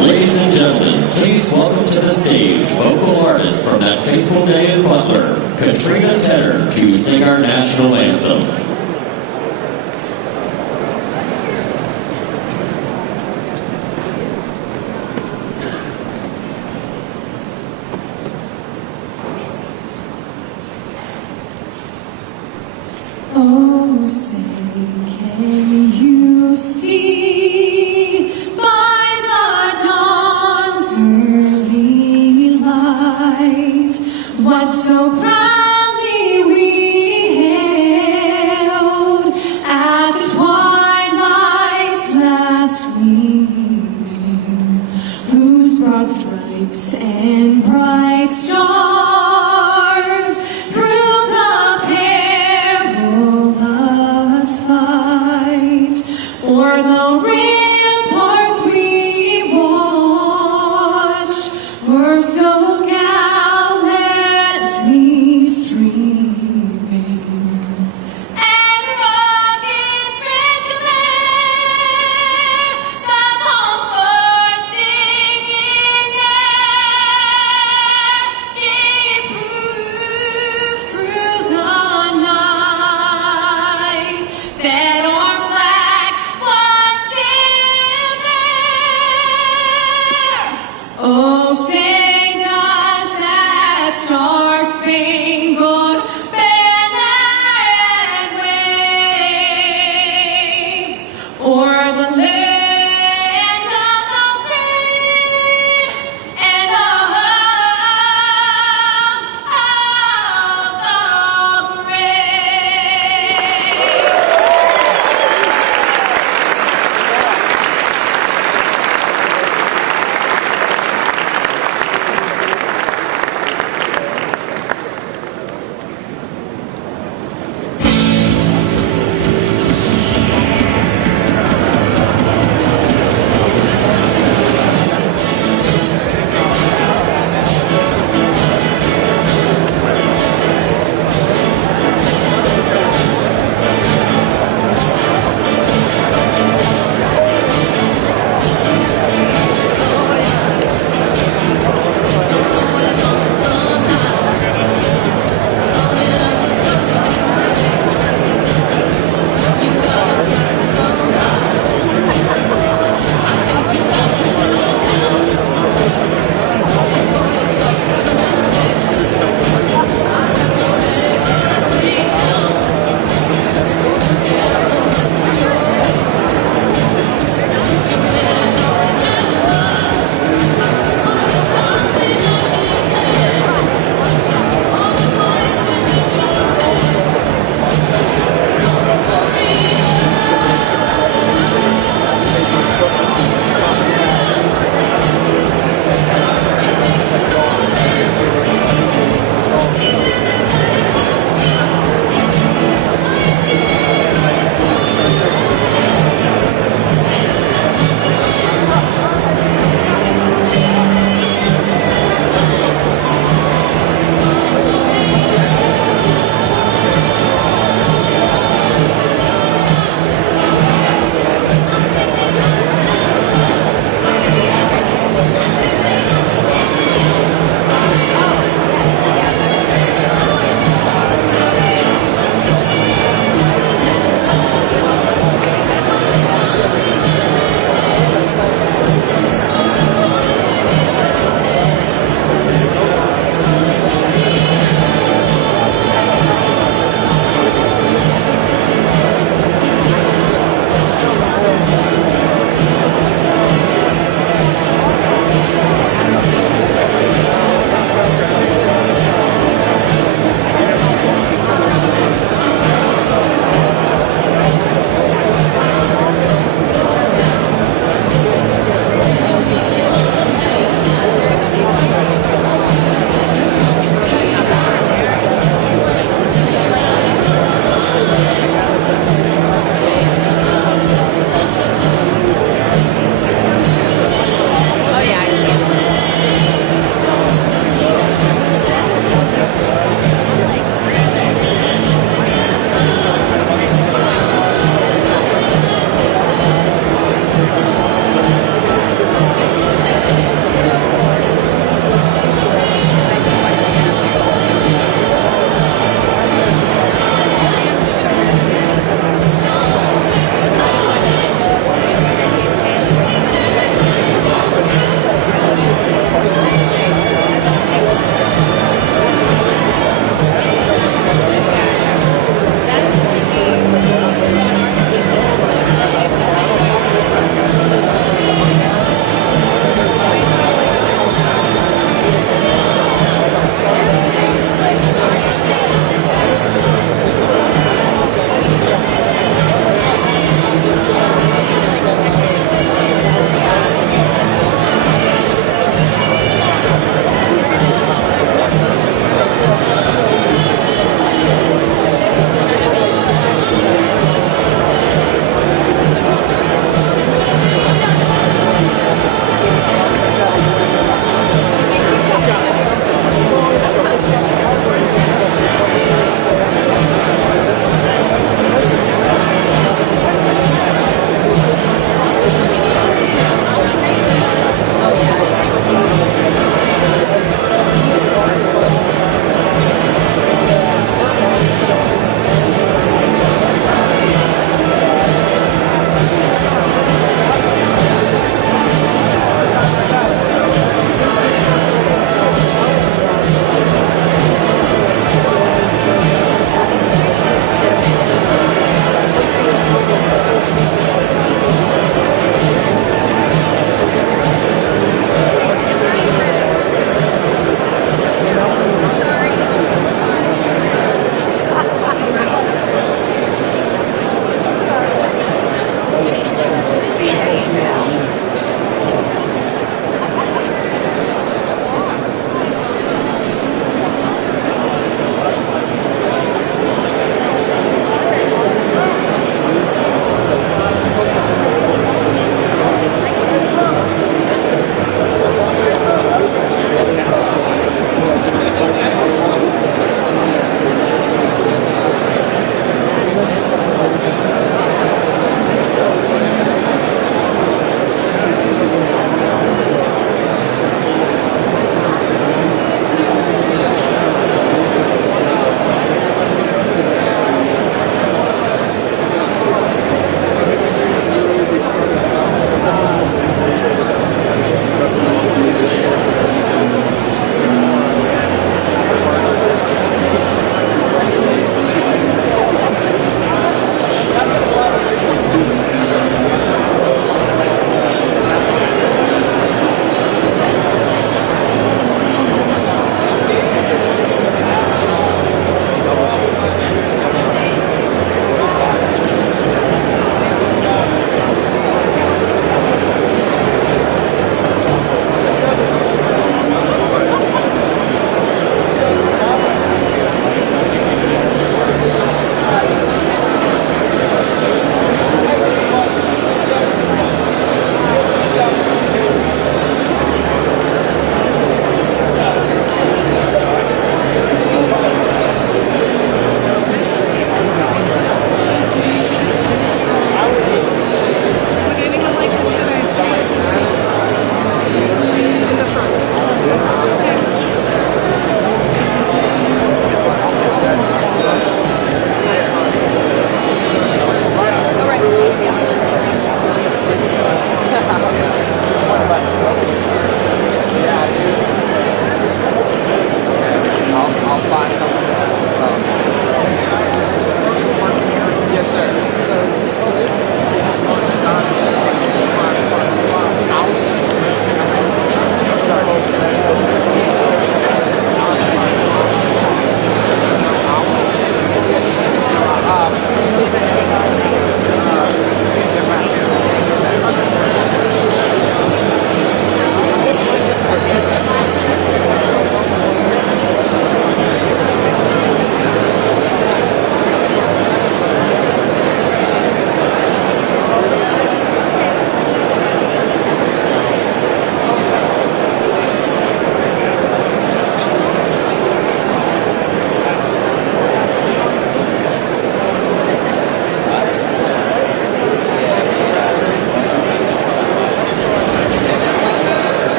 Ladies and gentlemen, please welcome to the stage vocal artist from that faithful day in Butler, Katrina Tedder, to sing our national anthem. Oh, say, can you see by the dawn's early light what so proudly we hailed at the twilight's last gleaming, whose broad stripes and bright stars o'er the ramparts we watched were so gallantly streaming, and rugged strength glare the bombs bursting in air gave proof through the night that our flag was still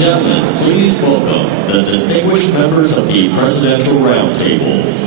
gentlemen, please welcome the distinguished members of the Presidential Roundtable.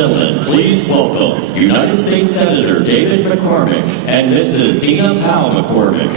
gentlemen, please welcome United States Senator David McCormick and Mrs. Dina Powell McCormick.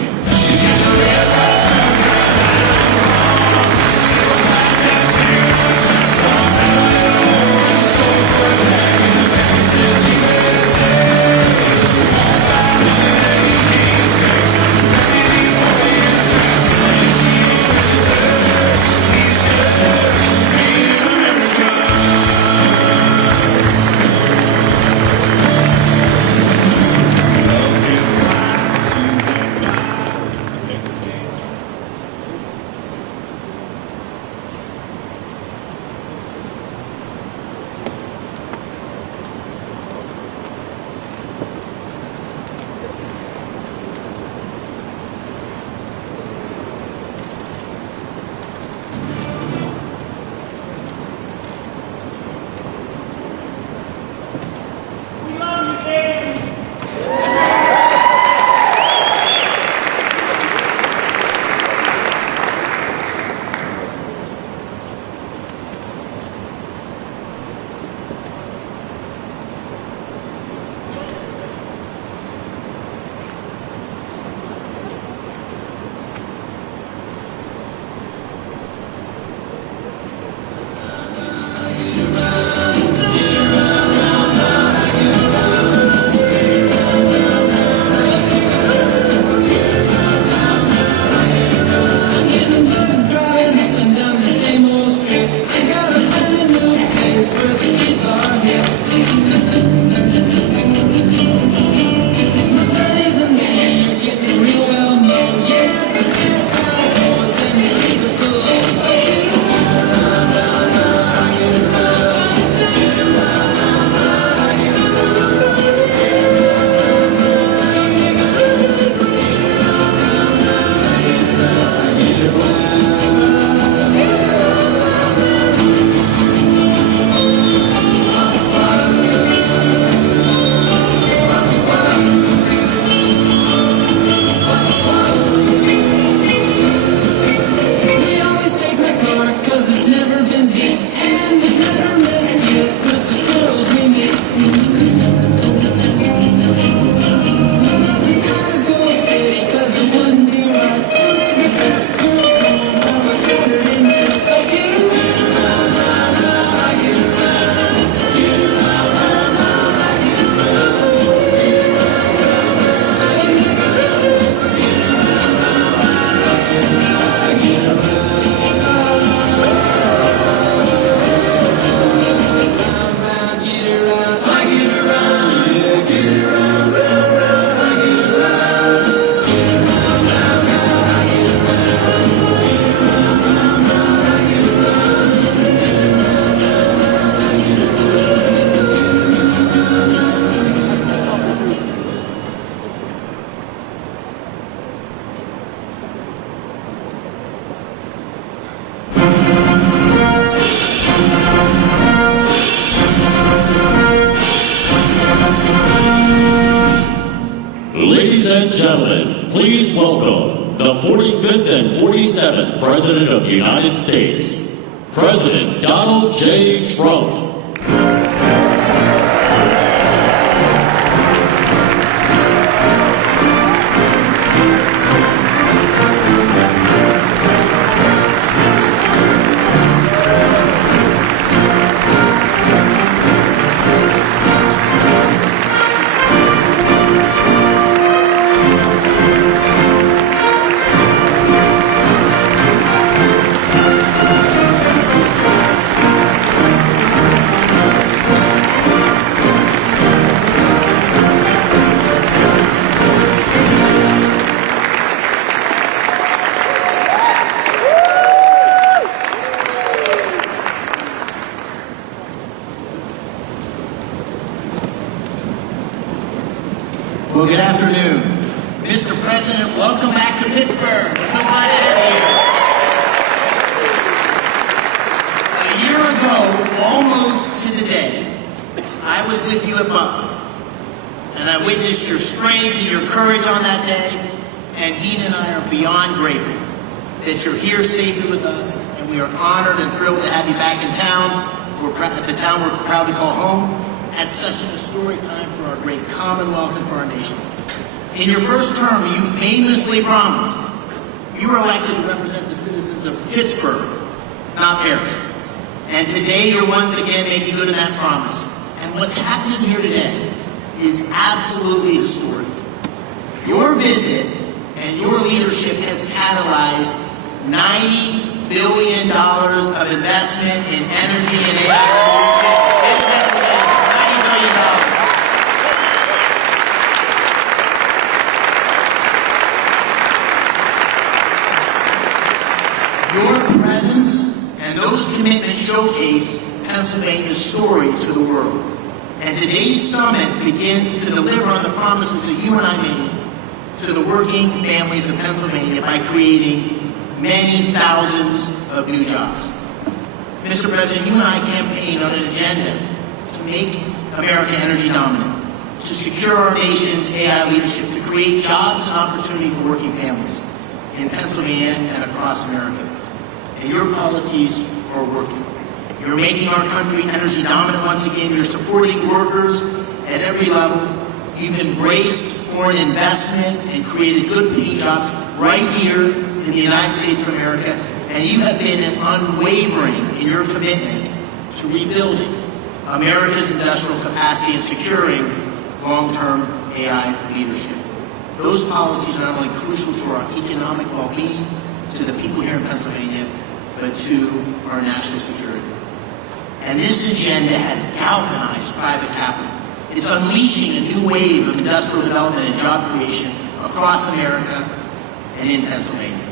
Ladies and gentlemen, please welcome the 45th and 47th President of the United States, President Donald J. Trump. Well, good afternoon. Mr. President, welcome back to Pittsburgh. We're so glad to have you here. A year ago, almost to the day, I was with you at Butler, and I witnessed your strength and your courage on that day, and Dean and I are beyond grateful that you're here safely with us, and we are honored and thrilled to have you back in town. The town we're proud to call home. at such an historic time for our great Commonwealth and for our nation. In your first term, you famously promised you were elected to represent the citizens of Pittsburgh, not Paris. And today you're once again making good on that promise. And what's happening here today is absolutely historic. Your visit and your leadership has catalyzed $90 billion of investment in energy and AI revolution. $90 billion. Your presence and those commitments showcase Pennsylvania's story to the world. And today's summit begins to deliver on the promises that you and I made to the working families of Pennsylvania by creating many thousands of new jobs. Mr. President, you and I campaigned on an agenda to make America energy dominant, to secure our nation's AI leadership, to create jobs and opportunity for working families in Pennsylvania and across America. And your policies are working. You're making our country energy dominant once again. You're supporting workers at every level. You've embraced foreign investment and created good paying jobs right here in the United States of America. And you have been unwavering in your commitment to rebuilding America's industrial capacity and securing long-term AI leadership. Those policies are not only crucial to our economic well-being, to the people here in Pennsylvania, but to our national security. And this agenda has galvanized private capital. It's unleashing a new wave of industrial development and job creation across America and in Pennsylvania.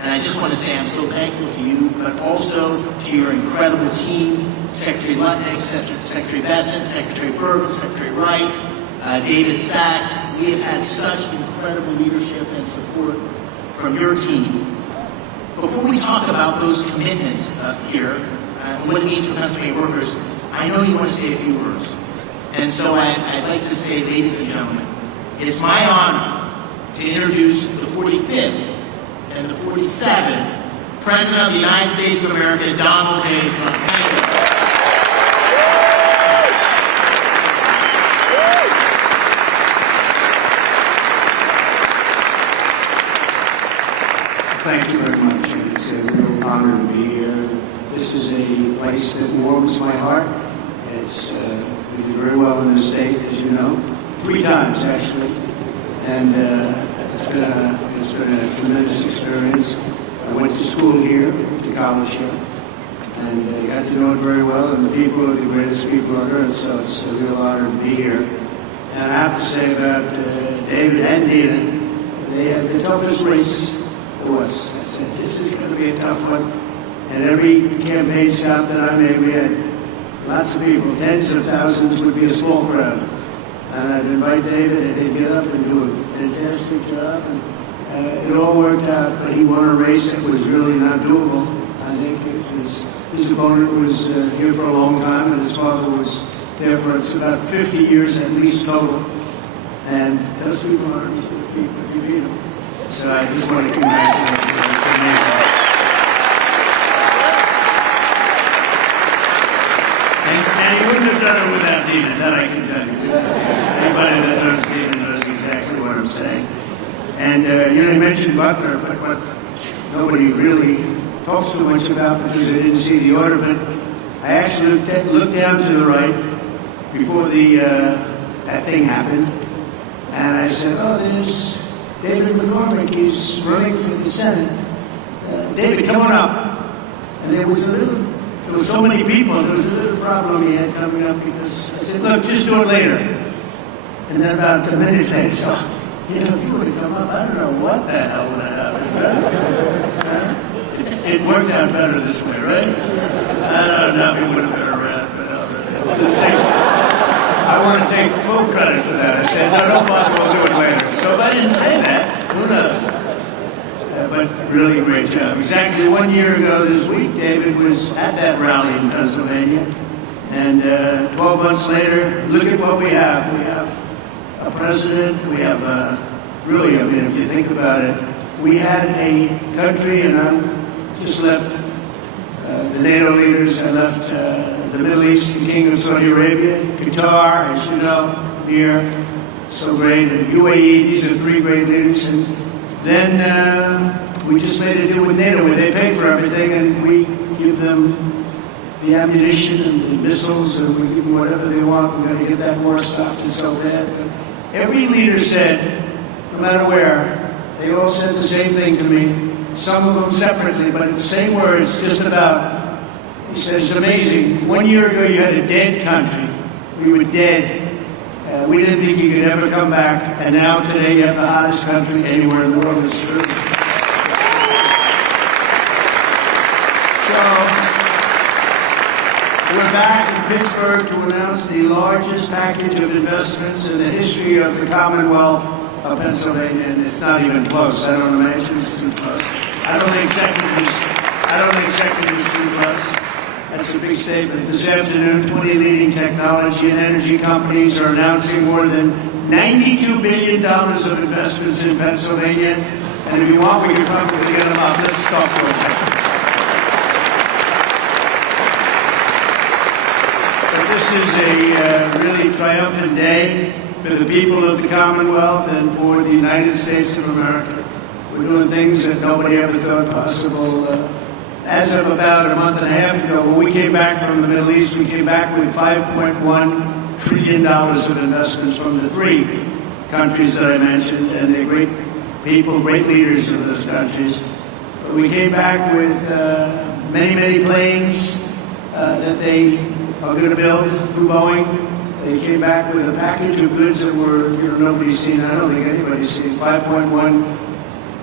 And I just want to say I'm so thankful to you, but also to your incredible team, Secretary Lutnick, Secretary Bessent, Secretary Bergen, Secretary Wright, David Sachs. We have had such incredible leadership and support from your team. Before we talk about those commitments here, and what it means for Pennsylvania workers, I know you want to say a few words. And so I'd like to say, ladies and gentlemen, it's my honor to introduce the 45th and the 47th President of the United States of America, Donald J. Trump. Thank you. Thank you very much. It's a real honor to be here. This is a place that warms my heart. We do very well in this state, as you know, 3 times actually, and it's been a tremendous experience. I went to school here, to college here, and got to know it very well. And the people are the greatest people on earth, so it's a real honor to be here. And I have to say about David and Dina, they had the toughest race there was. I said, this is going to be a tough one. And every campaign stop that I made, we had lots of people, tens of thousands would be a small crowd. And I'd invite David, and he'd get up and do a fantastic job. And it all worked out, but he won a race that was really not doable. I think his opponent was here for a long time, and his father was there for about 50 years at least total. And those people are the people who beat him. So I just want to congratulate him. It's amazing. And he wouldn't have done it without Dina, that I can tell you. Anybody that knows Dina knows exactly what I'm saying. And you mentioned Butler, but what nobody really talks too much about because I didn't see the order, but I actually looked down to the right before that thing happened, and I said, oh, there's David McCormick, he's running for the Senate. David, come on up. And there was so many people, there was a little problem he had coming up because I said, look, just do it later. And then about a minute later, so, if you would have come up, I don't know what the hell would have happened. It worked out better this way, right? I don't know if he would have been around, but I want to take full credit for that. I said, no, don't bother, we'll do it later. So if I didn't say that, who knows? But really great job. Exactly 1 year ago this week, David was at that rally in Pennsylvania. And 12 months later, look at what we have. We have a president, we have really, if you think about it, we had a country, and I just left the NATO leaders. I left the Middle East, the Kingdom of Saudi Arabia, Qatar, as you know, here, so great, and UAE. These are three great leaders. And then we just made a deal with NATO where they pay for everything, and we give them the ammunition and the missiles, and we give them whatever they want. We're going to get that war stopped. It's so bad. But every leader said, no matter where, they all said the same thing to me. Some of them separately, but in the same words, just about. He said, it's amazing. 1 year ago, you had a dead country. We were dead. We didn't think you could ever come back. And now, today, you have the hottest country anywhere in the world. It's true. So, we're back in Pittsburgh to announce the largest package of investments in the history of the Commonwealth of Pennsylvania, and it's not even close. I don't imagine it's too close. I don't think second is too close. That's a big statement. This afternoon, 20 leading technology and energy companies are announcing more than $92 billion of investments in Pennsylvania. And if you want, we can probably get them up. Let's talk for a second. But this is a really triumphant day for the people of the Commonwealth and for the United States of America. We're doing things that nobody ever thought possible. As of about a month and a half ago, when we came back from the Middle East, we came back with $5.1 trillion of investments from the three countries that I mentioned, and they're great people, great leaders of those countries. But we came back with many, many planes that they are going to build through Boeing. They came back with a package of goods that were, nobody's seen. I don't think anybody's seen. $5.1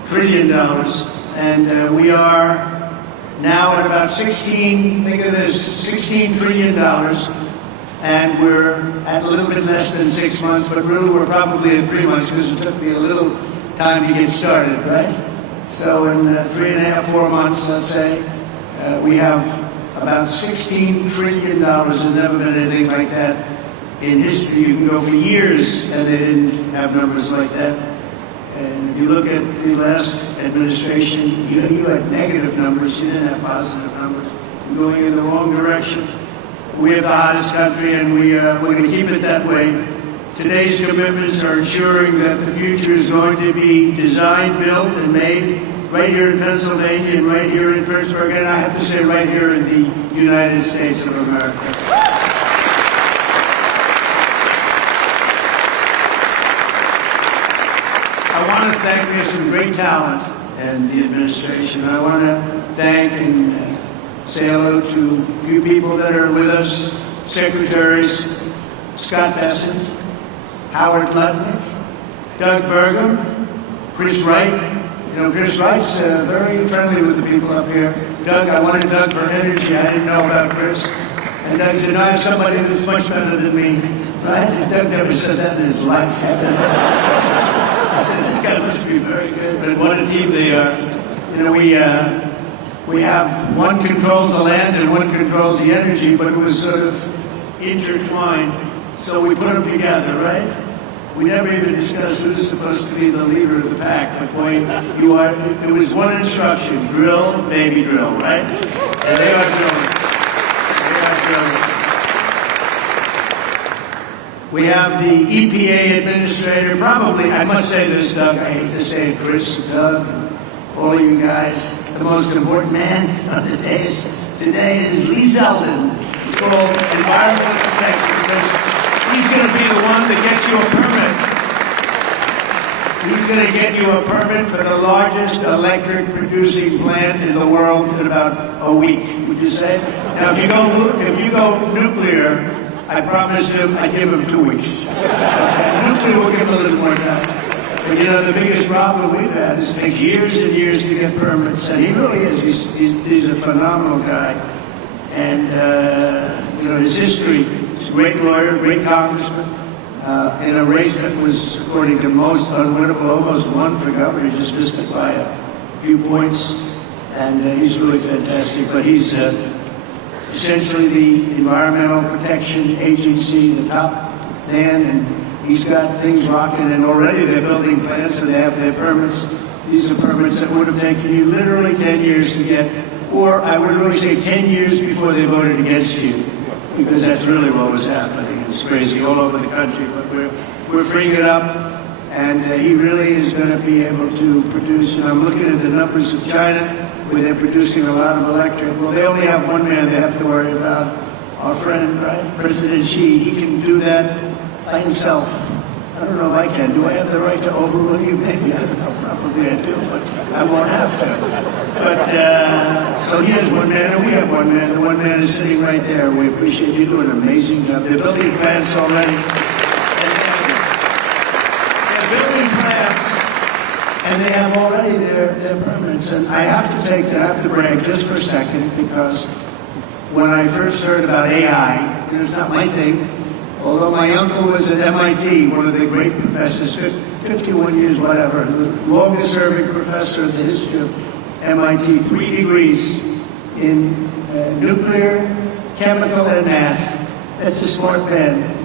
trillion, and we are now at about 16. Think of this: $16 trillion, and we're at a little bit less than 6 months. But really, we're probably at 3 months because it took me a little time to get started, right? So in 3.5, 4 months, let's say, we have about $16 trillion. There's never been anything like that in history. You can go for years, and they didn't have numbers like that. And if you look at the last administration, you had negative numbers. You didn't have positive numbers. You're going in the wrong direction. We have the hottest country, and we're going to keep it that way. Today's commitments are ensuring that the future is going to be designed, built, and made right here in Pennsylvania and right here in Pittsburgh, and I have to say right here in the United States of America. I want to thank, we have some great talent in the administration. I want to thank and say hello to a few people that are with us. Secretaries Scott Bessent, Howard Lutnick, Doug Burgum, Chris Wright. Chris Wright's very friendly with the people up here. Doug, I wanted Doug for energy. I didn't know about Chris. And Doug said, I have somebody that's much better than me. Right? And Doug never said that in his life. I said, this guy must be very good. But what a team they are. We have one controls the land and one controls the energy, but it was sort of intertwined. So we put them together, right? We never even discussed who's supposed to be the leader of the pack, but boy, it was one instruction: drill, baby, drill, right? And they are drilling. We have the EPA administrator, probably, I must say this, Doug, I hate to say it, Chris, Doug, and all of you guys, the most important man of the days today is Lee Zeldin. It's called environmental protection, because he's going to be the one that gets you a permit. He's going to get you a permit for the largest electric producing plant in the world in about a week, would you say? Now, if you go nuclear, I promised him I'd give him 2 weeks. Okay? Nuclear will give him a little more time. But the biggest problem we've had is it takes years and years to get permits, and he really is. He's a phenomenal guy. And, his history, he's a great lawyer, great congressman, in a race that was, according to most, unwinnable, almost won for governor. He just missed it by a few points, and he's really fantastic. But he's essentially the Environmental Protection Agency, the top man, and he's got things rocking, and already they're building plants, and they have their permits. These are permits that would have taken you literally 10 years to get or I would really say 10 years before they voted against you, because that's really what was happening. It's crazy all over the country, but we're freeing it up, and he really is going to be able to produce. And I'm looking at the numbers of China, where they're producing a lot of electric. Well, they only have one man they have to worry about, our friend, right, President Xi. He can do that by himself. I don't know if I can. Do I have the right to overrule you? Maybe. I don't know. Probably I do, but I won't have to. But, so he has one man, and we have one man. The one man is sitting right there. We appreciate you doing an amazing job. They're building plants already. They're building plants, and they have already their permits. And I have to brag just for a second, because when I first heard about AI, and it's not my thing, although my uncle was at MIT, one of the great professors, 51 years, whatever, the longest serving professor in the history of MIT, 3 degrees in nuclear, chemical, and math. That's a smart man.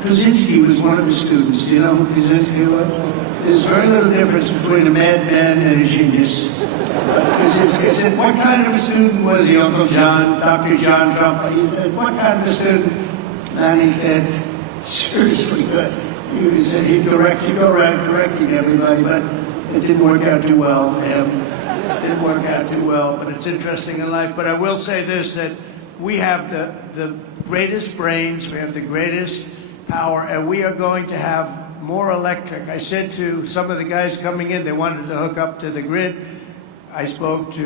Kaczynski was one of his students. Do you know who Kaczynski was? There's very little difference between a madman and a genius. Kaczynski said, what kind of a student was he, Uncle John, Dr. John Trump? He said, what kind of a student? And he said, seriously good. He said he'd go around correcting everybody, but it didn't work out too well for him. It didn't work out too well, but it's interesting in life. But I will say this, that we have the greatest brains, we have the greatest power, and we are going to have more electric. I said to some of the guys coming in, they wanted to hook up to the grid. I spoke to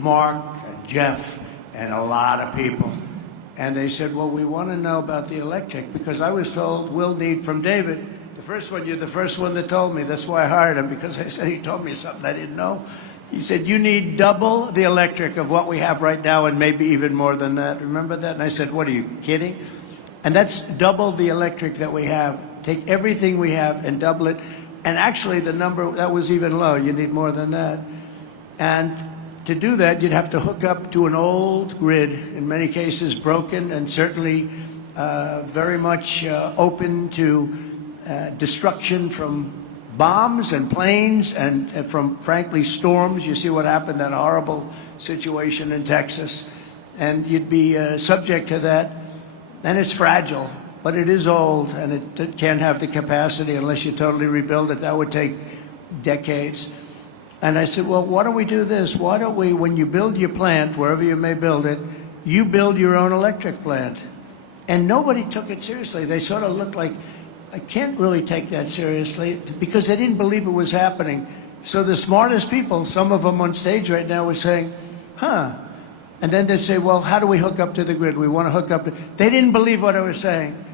Mark and Jeff and a lot of people. And they said, well, we want to know about the electric, because I was told we'll need, from David, you're the first one that told me. That's why I hired him, because I said he told me something I didn't know. He said, you need double the electric of what we have right now, and maybe even more than that. Remember that? And I said, what, are you kidding? And that's double the electric that we have. Take everything we have and double it. And actually, the number, that was even low. You need more than that. And to do that, you'd have to hook up to an old grid, in many cases broken, and certainly very much open to destruction from bombs and planes and from, frankly, storms. You see what happened, that horrible situation in Texas. And you'd be subject to that. And it's fragile, but it is old, and it can't have the capacity unless you totally rebuild it. That would take decades. And I said, well, why don't we do this? Why don't we, when you build your plant, wherever you may build it, you build your own electric plant. And nobody took it seriously. They sort of looked like, I can't really take that seriously, because they didn't believe it was happening. So the smartest people, some of them on stage right now, were saying, huh. And then they'd say, well, how do we hook up to the grid? We want to hook up. They didn't believe what I was saying.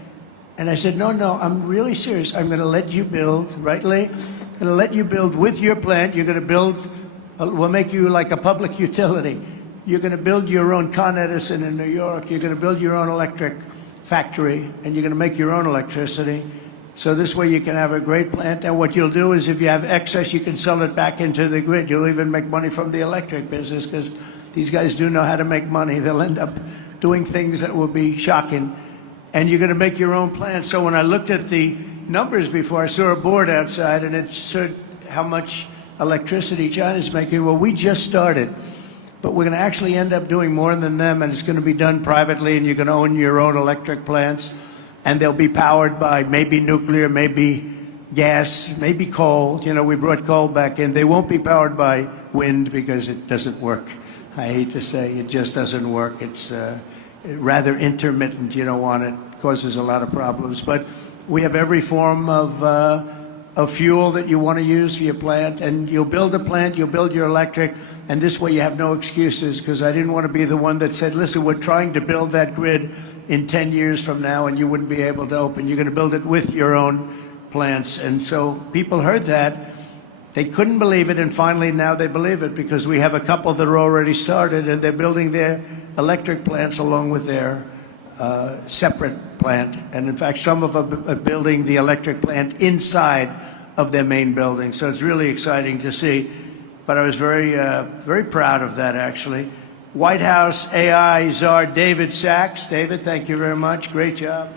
And I said, no, I'm really serious. I'm going to let you build, right, Lee? I'm going to let you build with your plant. You're going to build, we'll make you like a public utility. You're going to build your own Con Edison in New York. You're going to build your own electric factory, and you're going to make your own electricity. So this way you can have a great plant. And what you'll do is, if you have excess, you can sell it back into the grid. You'll even make money from the electric business, because these guys do know how to make money. They'll end up doing things that will be shocking. And you're going to make your own plant. So when I looked at the numbers before, I saw a board outside, and it showed how much electricity China's making. Well, we just started, but we're going to actually end up doing more than them, and it's going to be done privately, and you're going to own your own electric plants, and they'll be powered by maybe nuclear, maybe gas, maybe coal. You know, we brought coal back in. They won't be powered by wind, because it doesn't work. I hate to say, it just doesn't work. It's rather intermittent. You don't want it. It causes a lot of problems. But we have every form of fuel that you want to use for your plant. And you'll build a plant, you'll build your electric, and this way you have no excuses, because I didn't want to be the one that said, listen, we're trying to build that grid in 10 years from now, and you wouldn't be able to open. You're going to build it with your own plants. And so people heard that. They couldn't believe it, and finally now they believe it, because we have a couple that are already started, and they're building their electric plants along with their separate plant. And in fact, some of them are building the electric plant inside of their main building. So it's really exciting to see. But I was very, very proud of that, actually. White House AI czar David Sachs. David, thank you very much. Great job.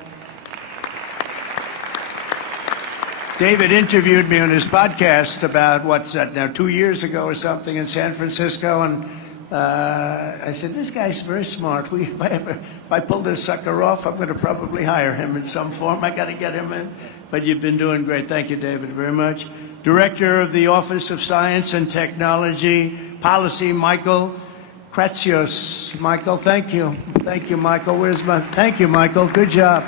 David interviewed me on his podcast about, what's that now, 2 years ago or something, in San Francisco, and I said, this guy's very smart. If I pull this sucker off, I'm going to probably hire him in some form. I got to get him in. But you've been doing great. Thank you, David, very much. Director of the Office of Science and Technology Policy, Michael Kratsios. Michael, thank you. Thank you, Michael. Thank you, Michael. Good job.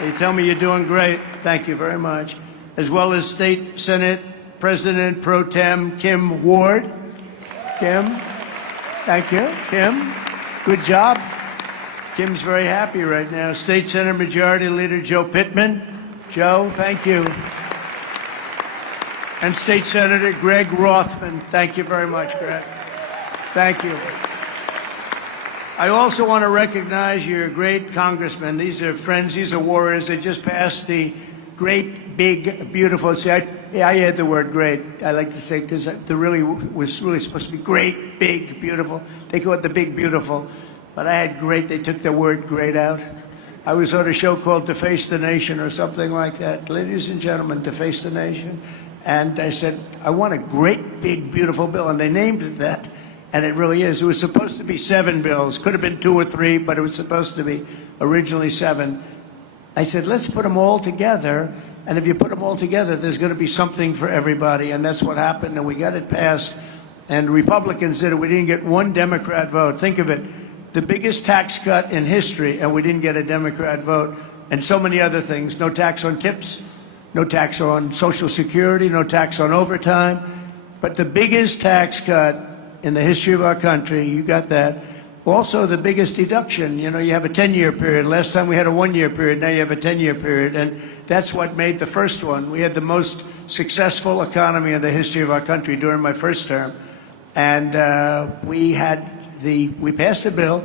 They tell me you're doing great. Thank you very much. As well as State Senate President Pro Tem Kim Ward. Kim, thank you. Kim, good job. Kim's very happy right now. State Senate Majority Leader Joe Pittman. Joe, thank you. And State Senator Greg Rothman. Thank you very much, Greg. Thank you. I also want to recognize your great congressmen. These are friends, these are warriors. They just passed the great, big, beautiful. See, I add the word great. I like to say because the really was really supposed to be great, big, beautiful. They call it the big, beautiful. But I had great. They took the word great out. I was on a show called Deface the Nation or something like that. Ladies and gentlemen, Deface the Nation. And I said, I want a great, big, beautiful bill. And they named it that. And it really is. It was supposed to be 7 bills. Could have been 2 or 3, but it was supposed to be originally 7. I said, let's put them all together. And if you put them all together, there's going to be something for everybody. And that's what happened. And we got it passed. And Republicans did it. We didn't get one Democrat vote. Think of it. The biggest tax cut in history, and we didn't get a Democrat vote. And so many other things. No tax on tips. No tax on Social Security. No tax on overtime. But the biggest tax cut in the history of our country, you got that. Also, the biggest deduction. You know, you have a 10-year period. Last time we had a 1-year period. Now you have a 10-year period. And that's what made the first one. We had the most successful economy in the history of our country during my first term. And we passed a bill,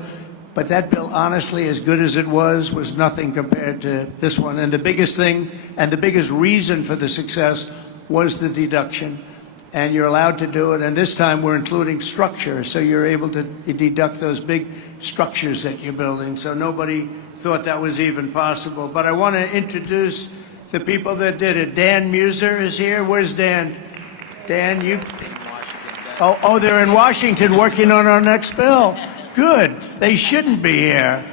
but that bill, honestly, as good as it was nothing compared to this one. And the biggest thing and the biggest reason for the success was the deduction. And you're allowed to do it. And this time we're including structure. So you're able to deduct those big structures that you're building. So nobody thought that was even possible. But I want to introduce the people that did it. Dan Muser is here. Where's Dan? Dan, you... Oh, they're in Washington working on our next bill. Good. They shouldn't be here.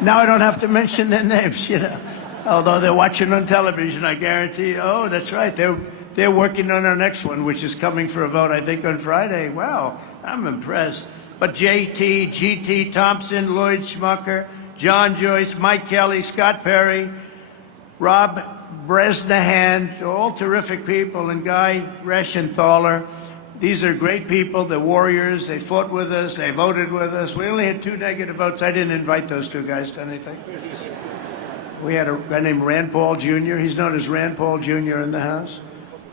Now I don't have to mention their names, you know. Although they're watching on television, I guarantee. Oh, that's right. They're working on our next one, which is coming for a vote, I think, on Friday. Wow, I'm impressed. But JT, GT Thompson, Lloyd Schmucker, John Joyce, Mike Kelly, Scott Perry, Rob Bresnahan, all terrific people, and Guy Reschenthaler. These are great people. They're warriors. They fought with us. They voted with us. We only had 2 negative votes. I didn't invite those 2 guys to anything. We had a guy named Rand Paul Jr. He's known as Rand Paul Jr. in the House.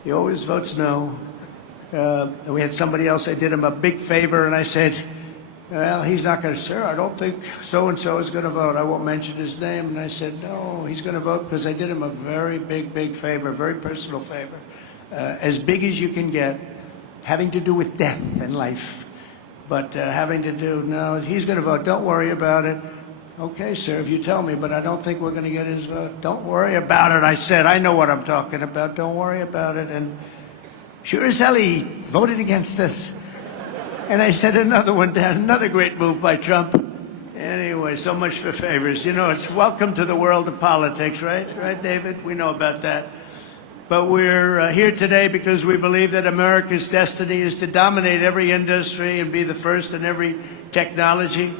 He always votes no. And we had somebody else. I did him a big favor, and I said, well, he's not going to, sir, I don't think so-and-so is going to vote. I won't mention his name. And I said, no, he's going to vote because I did him a very big, big favor, very personal favor, as big as you can get, having to do with death and life. But having to do, no, he's going to vote. Don't worry about it. Okay, sir, if you tell me, but I don't think we're going to get his vote. Don't worry about it, I said. I know what I'm talking about. Don't worry about it. And sure as hell, he voted against us. And I said another one down, another great move by Trump. Anyway, so much for favors. You know, it's welcome to the world of politics, right? Right, David? We know about that. But we're here today because we believe that America's destiny is to dominate every industry and be the first in every technology.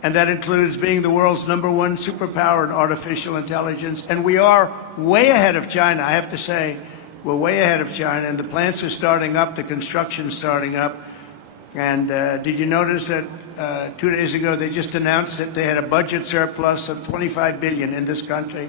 And that includes being the world's #1 superpower in artificial intelligence. And we are way ahead of China, I have to say. We're way ahead of China, and the plants are starting up, the construction's starting up. And did you notice that 2 days ago they just announced that they had a budget surplus of $25 billion in this country?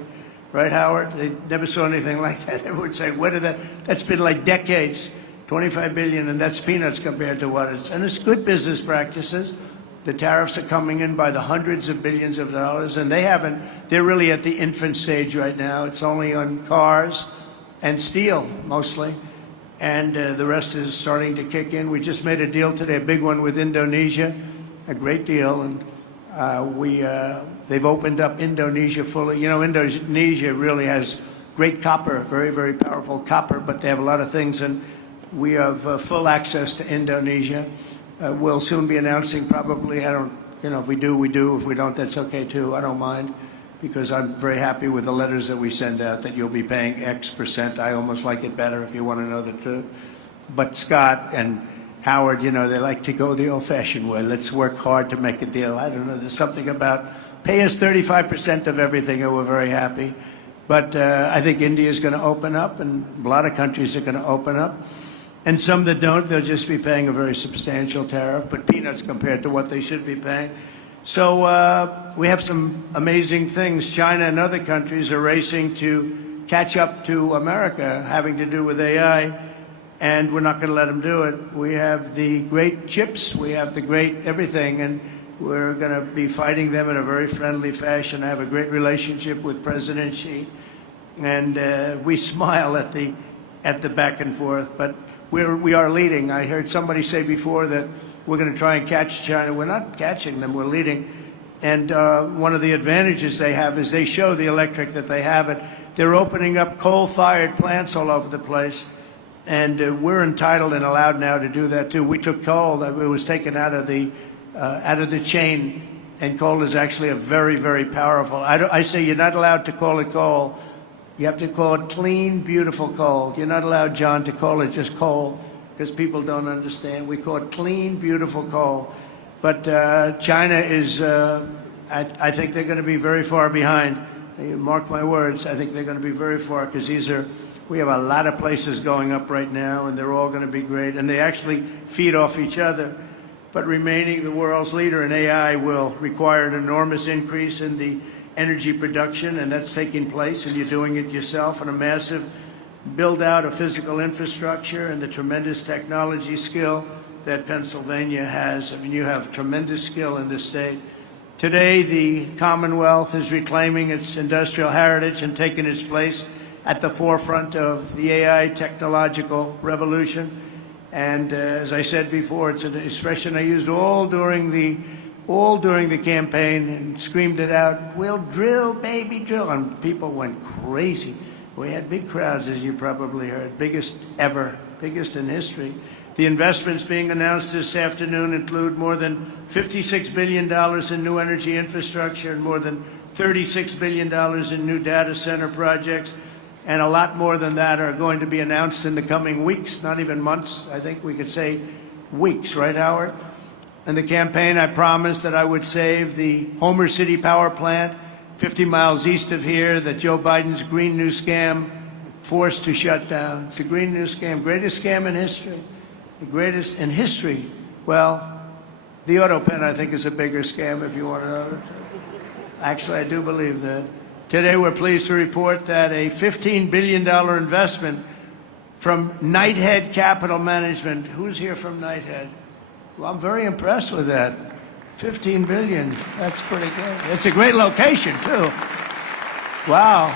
Right, Howard? They never saw anything like that. They would say, where did that? That's been like decades, $25 billion, and that's peanuts compared to what it's. And it's good business practices. The tariffs are coming in by the hundreds of billions of dollars, and they're really at the infant stage right now. It's only on cars and steel, mostly. And the rest is starting to kick in. We just made a deal today, a big one with Indonesia, a great deal. And they've opened up Indonesia fully. You know, Indonesia really has great copper, very, very powerful copper, but they have a lot of things. And we have full access to Indonesia. We'll soon be announcing probably, if we do, we do. If we don't, that's okay too. I don't mind, because I'm very happy with the letters that we send out that you'll be paying X percent. I almost like it better if you want to know the truth. But Scott and Howard, they like to go the old-fashioned way. Let's work hard to make a deal. I don't know. There's something about pay us 35% of everything, and we're very happy. But I think India is going to open up, and a lot of countries are going to open up. And some that don't, they'll just be paying a very substantial tariff, but peanuts compared to what they should be paying. So we have some amazing things. China and other countries are racing to catch up to America, having to do with AI, and we're not going to let them do it. We have the great chips, we have the great everything, and we're going to be fighting them in a very friendly fashion. I have a great relationship with President Xi, and we smile at the back and forth, but we are leading. I heard somebody say before that we're going to try and catch China. We're not catching them, we're leading. And one of the advantages they have is they show the electric that they have it. They're opening up coal-fired plants all over the place. And we're entitled and allowed now to do that too. We took coal, it was taken out of the chain, and coal is actually a very, very powerful. I say you're not allowed to call it coal. You have to call it clean, beautiful coal. You're not allowed, John, to call it just coal, because people don't understand. We call it clean, beautiful coal. But China is, I think they're going to be very far behind. Mark my words, I think they're going to be very far, because we have a lot of places going up right now, and they're all going to be great. And they actually feed off each other. But remaining the world's leader in AI will require an enormous increase in the energy production, and that's taking place, and you're doing it yourself, and a massive build-out of physical infrastructure and the tremendous technology skill that Pennsylvania has. I mean, you have tremendous skill in this state. Today, the Commonwealth is reclaiming its industrial heritage and taking its place at the forefront of the AI technological revolution. And as I said before, it's an expression I used all during the campaign and screamed it out, "We'll drill, baby, drill." And people went crazy. We had big crowds, as you probably heard, biggest ever, biggest in history. The investments being announced this afternoon include more than $56 billion in new energy infrastructure and more than $36 billion in new data center projects. And a lot more than that are going to be announced in the coming weeks, not even months. I think we could say weeks, right, Howard? In the campaign, I promised that I would save the Homer City power plant 50 miles east of here that Joe Biden's Green New Scam forced to shut down. It's a Green New Scam, greatest scam in history, the greatest in history. Well, the auto pen, I think, is a bigger scam, if you want to know. Actually, I do believe that. Today, we're pleased to report that a $15 billion investment from Knighthead Capital Management. Who's here from Knighthead? Well, I'm very impressed with that. 15 billion, that's pretty good. It's a great location, too. Wow,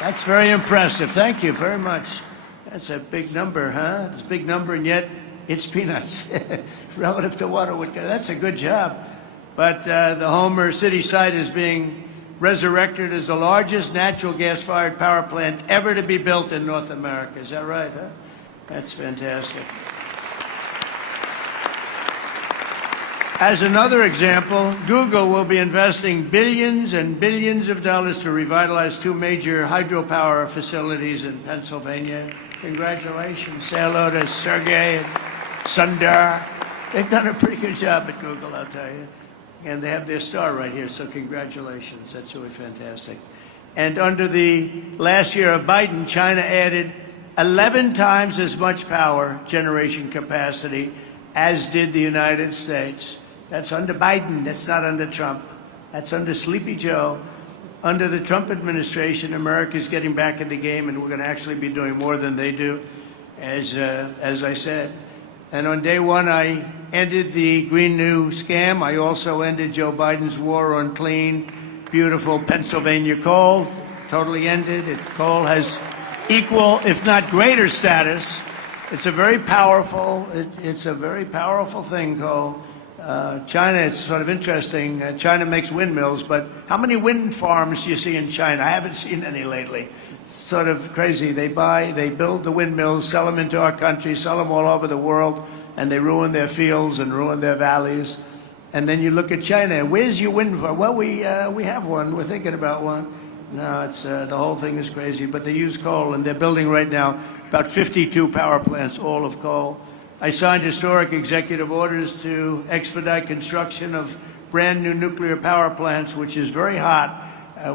that's very impressive. Thank you very much. That's a big number, huh? It's a big number, and yet it's peanuts relative to what it would go. That's a good job. But the Homer City site is being resurrected as the largest natural gas-fired power plant ever to be built in North America. Is that right, huh? That's fantastic. As another example, Google will be investing billions and billions of dollars to revitalize two major hydropower facilities in Pennsylvania. Congratulations. Say hello to Sergey and Sundar. They've done a pretty good job at Google, I'll tell you. And they have their star right here, so congratulations. That's really fantastic. And under the last year of Biden, China added 11 times as much power generation capacity as did the United States. That's under Biden. That's not under Trump. That's under Sleepy Joe. Under the Trump administration, America's getting back in the game, and we're going to actually be doing more than they do, as I said. And on day one, I ended the Green New Scam. I also ended Joe Biden's war on clean, beautiful Pennsylvania coal. Totally ended it. Coal has equal, if not greater, status. It's a very powerful. It's a very powerful thing, coal. China, it's sort of interesting. China makes windmills, but how many wind farms do you see in China? I haven't seen any lately. It's sort of crazy. They build the windmills, sell them into our country, sell them all over the world, and they ruin their fields and ruin their valleys. And then you look at China. Where's your wind farm? Well, we have one. We're thinking about one. No, it's the whole thing is crazy. But they use coal, and they're building right now about 52 power plants, all of coal. I signed historic executive orders to expedite construction of brand new nuclear power plants, which is very hot.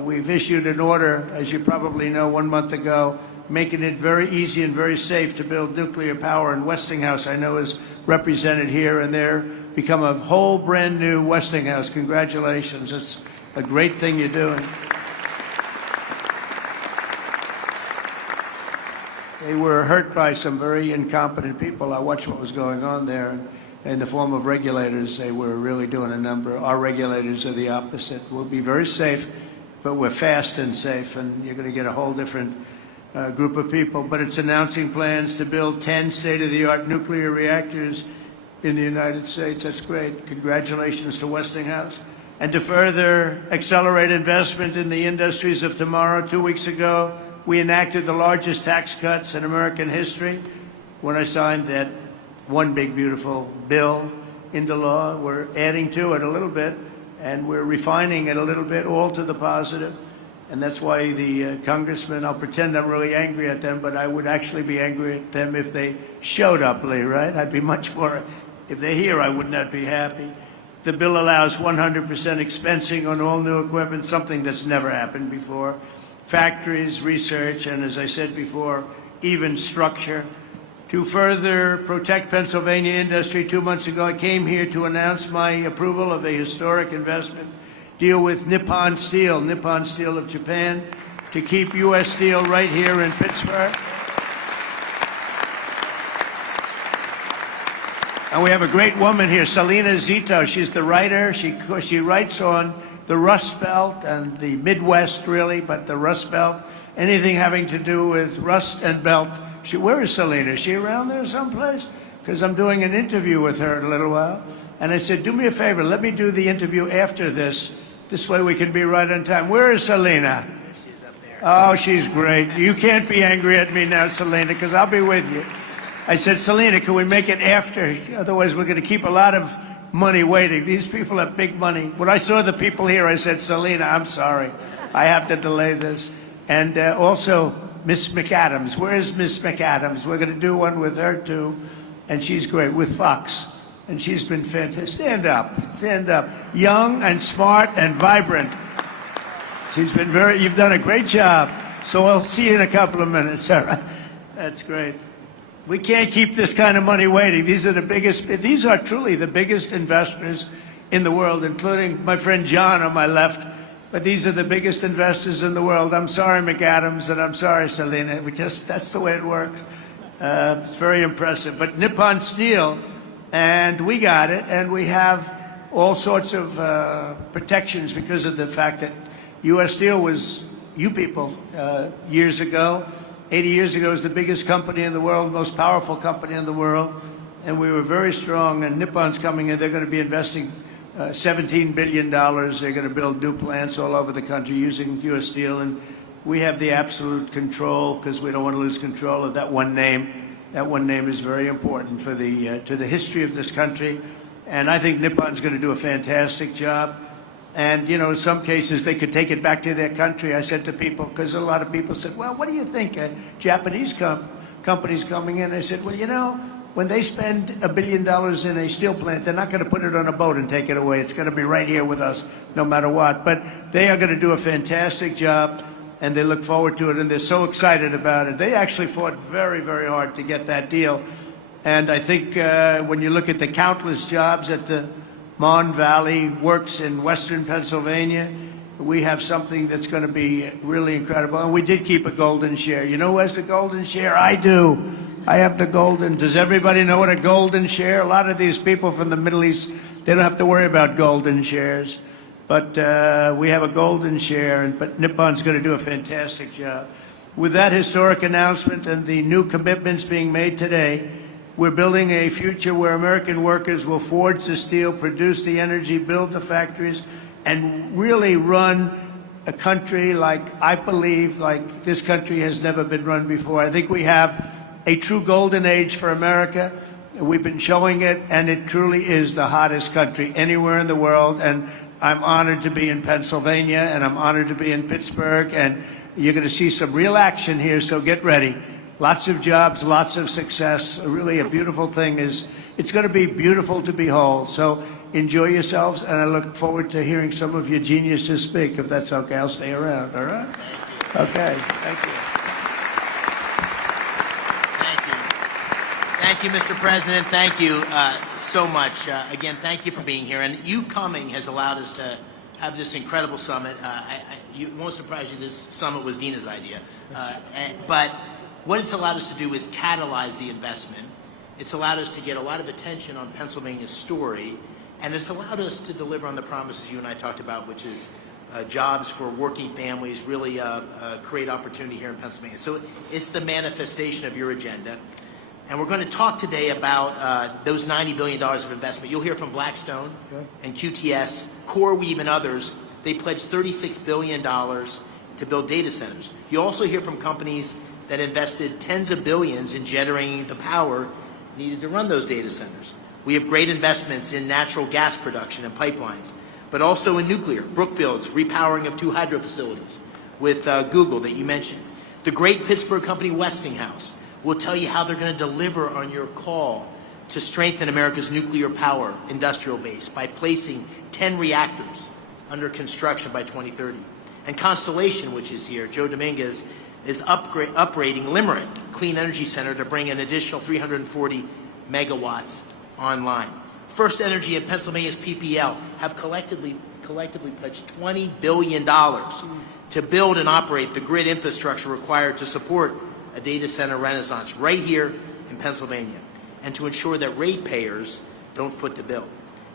We've issued an order, as you probably know, 1 month ago, making it very easy and very safe to build nuclear power. And Westinghouse, I know, is represented here, and they're become a whole brand new Westinghouse. Congratulations. It's a great thing you're doing. They were hurt by some very incompetent people. I watched what was going on there. In the form of regulators, they were really doing a number. Our regulators are the opposite. We'll be very safe, but we're fast and safe, and you're going to get a whole different group of people. But it's announcing plans to build 10 state-of-the-art nuclear reactors in the United States. That's great. Congratulations to Westinghouse. And to further accelerate investment in the industries of tomorrow, 2 weeks ago, we enacted the largest tax cuts in American history. When I signed that one big, beautiful bill into law, we're adding to it a little bit, and we're refining it a little bit, all to the positive. And that's why the congressmen, I'll pretend I'm really angry at them, but I would actually be angry at them if they showed up, Lee, right? I'd be much more, if they're here, I would not be happy. The bill allows 100% expensing on all new equipment, something that's never happened before. Factories, research, and as I said before, even structure. To further protect Pennsylvania industry, 2 months ago, I came here to announce my approval of a historic investment deal with Nippon Steel of Japan, to keep U.S. Steel right here in Pittsburgh. And we have a great woman here, Selena Zito. She's the writer. She writes on the Rust Belt and the Midwest, really, but the Rust Belt, anything having to do with rust and belt. Where is Selena? Is she around there someplace? Because I'm doing an interview with her in a little while. And I said, do me a favor, let me do the interview after this. This way we can be right on time. Where is Selena? She's up there. Oh, she's great. You can't be angry at me now, Selena, because I'll be with you. I said, Selena, can we make it after? Otherwise, we're going to keep a lot of money waiting. These people have big money. When I saw the people here, I said, Selena, I'm sorry. I have to delay this. And also, Miss McAdams. Where is Miss McAdams? We're going to do one with her, too. And she's great, with Fox. And she's been fantastic. Stand up. Stand up. Young and smart and vibrant. She's been you've done a great job. So I'll see you in a couple of minutes. All right. That's great. We can't keep this kind of money waiting. These are truly the biggest investors in the world, including my friend John on my left. But these are the biggest investors in the world. I'm sorry, McAdams, and I'm sorry, Selena. That's the way it works. It's very impressive. But Nippon Steel, and we got it, and we have all sorts of protections because of the fact that U.S. Steel was you people years ago. 80 years ago, it was the biggest company in the world, most powerful company in the world, and we were very strong. And Nippon's coming in. They're going to be investing $17 billion. They're going to build new plants all over the country using U.S. Steel, and we have the absolute control because we don't want to lose control of that one name. That one name is very important for to the history of this country, and I think Nippon's going to do a fantastic job. And, you know, in some cases, they could take it back to their country. I said to people, because a lot of people said, well, what do you think? Japanese companies coming in. I said, well, you know, when they spend $1 billion in a steel plant, they're not going to put it on a boat and take it away. It's going to be right here with us, no matter what. But they are going to do a fantastic job, and they look forward to it, and they're so excited about it. They actually fought very, very hard to get that deal. And I think when you look at the countless jobs at the Mon Valley Works in western Pennsylvania, we have something that's going to be really incredible. And we did keep a golden share. You know who has the golden share? I do. I have the golden. Does everybody know what a golden share? A lot of these people from the Middle East, they don't have to worry about golden shares. But we have a golden share, but Nippon's going to do a fantastic job. With that historic announcement and the new commitments being made today, we're building a future where American workers will forge the steel, produce the energy, build the factories, and really run a country like, I believe, like this country has never been run before. I think we have a true golden age for America. We've been showing it, and it truly is the hottest country anywhere in the world. And I'm honored to be in Pennsylvania, and I'm honored to be in Pittsburgh, and you're going to see some real action here, so get ready. Lots of jobs, lots of success. Really a beautiful thing is, it's going to be beautiful to behold. So enjoy yourselves, and I look forward to hearing some of your geniuses speak. If that's okay, I'll stay around, all right? Okay, thank you. Thank you, Mr. President. Thank you so much. Again, thank you for being here. And you coming has allowed us to have this incredible summit. It won't surprise you, this summit was Dina's idea. But what it's allowed us to do is catalyze the investment. It's allowed us to get a lot of attention on Pennsylvania's story. And it's allowed us to deliver on the promises you and I talked about, which is jobs for working families, really create opportunity here in Pennsylvania. So it's the manifestation of your agenda. And we're going to talk today about those $90 billion of investment. You'll hear from Blackstone and QTS, CoreWeave, and others. They pledged $36 billion to build data centers. You also hear from companies that invested tens of billions in generating the power needed to run those data centers. We have great investments in natural gas production and pipelines, but also in nuclear. Brookfield's repowering of 2 hydro facilities with Google that you mentioned. The great Pittsburgh company Westinghouse will tell you how they're going to deliver on your call to strengthen America's nuclear power industrial base by placing 10 reactors under construction by 2030. And Constellation, which is here, Joe Dominguez, is upgrading Limerick Clean Energy Center to bring an additional 340 megawatts online. First Energy and Pennsylvania's PPL have collectively pledged $20 billion to build and operate the grid infrastructure required to support a data center renaissance right here in Pennsylvania, and to ensure that ratepayers don't foot the bill.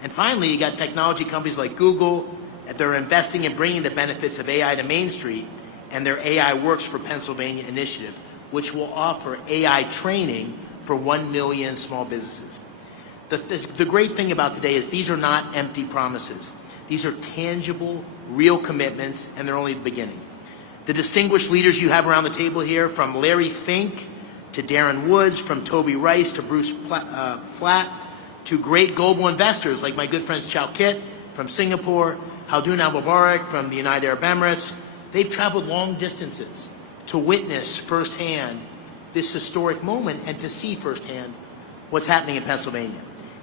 And finally, you got technology companies like Google that are investing in bringing the benefits of AI to Main Street, and their AI Works for Pennsylvania initiative, which will offer AI training for 1 million small businesses. The great thing about today is these are not empty promises. These are tangible, real commitments, and they're only the beginning. The distinguished leaders you have around the table here, from Larry Fink to Darren Woods, from Toby Rice to Bruce Flatt, to great global investors like my good friends Chow Kit from Singapore, Haldun Al-Mubarak from the United Arab Emirates. They've traveled long distances to witness firsthand this historic moment and to see firsthand what's happening in Pennsylvania.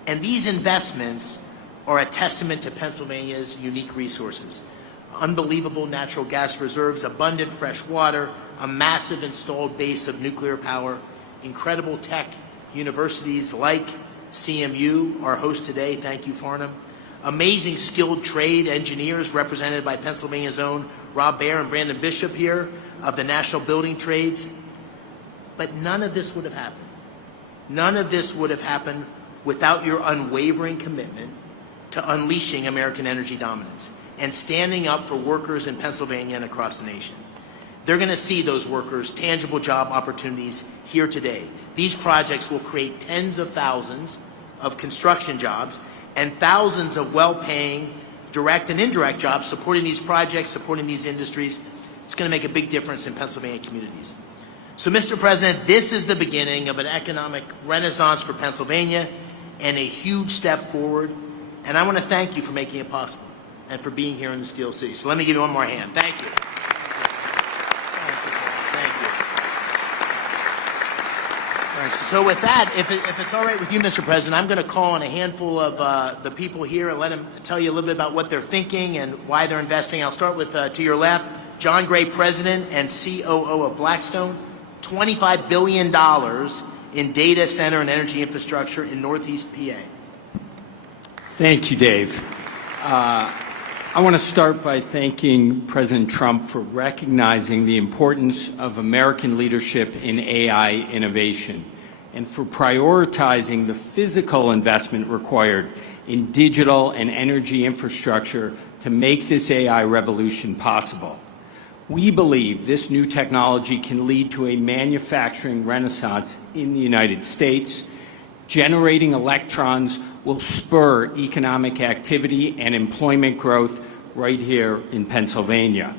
And these investments are a testament to Pennsylvania's unique resources. Unbelievable natural gas reserves, abundant fresh water, a massive installed base of nuclear power, incredible tech universities like CMU, our host today, thank you, Farnham, amazing skilled trade engineers represented by Pennsylvania's own Rob Baer and Brandon Bishop here of the National Building Trades. But none of this would have happened. None of this would have happened without your unwavering commitment to unleashing American energy dominance and standing up for workers in Pennsylvania and across the nation. They're going to see those workers' tangible job opportunities here today. These projects will create tens of thousands of construction jobs and thousands of well-paying direct and indirect jobs supporting these projects, supporting these industries. It's going to make a big difference in Pennsylvania communities. So, Mr. President, this is the beginning of an economic renaissance for Pennsylvania and a huge step forward. And I want to thank you for making it possible and for being here in the Steel City. So let me give you one more hand. Thank you. Thank you. So with that, if it's all right with you, Mr. President, I'm going to call on a handful of the people here and let them tell you a little bit about what they're thinking and why they're investing. I'll start with, to your left, John Gray, President and COO of Blackstone. $25 billion in data center and energy infrastructure in Northeast PA. Thank you, Dave. I want to start by thanking President Trump for recognizing the importance of American leadership in AI innovation and for prioritizing the physical investment required in digital and energy infrastructure to make this AI revolution possible. We believe this new technology can lead to a manufacturing renaissance in the United States. Generating electrons will spur economic activity and employment growth right here in Pennsylvania.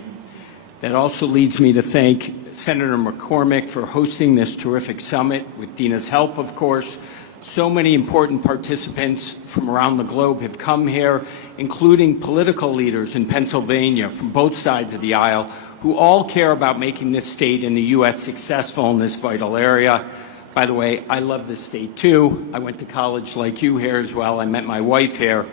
That also leads me to thank Senator McCormick for hosting this terrific summit, with Dina's help, of course, So many important participants from around the globe have come here, including political leaders in Pennsylvania from both sides of the aisle, who all care about making this state and the U.S. successful in this vital area. By the way, I love this state too. I went to college like you here as well. I met my wife here,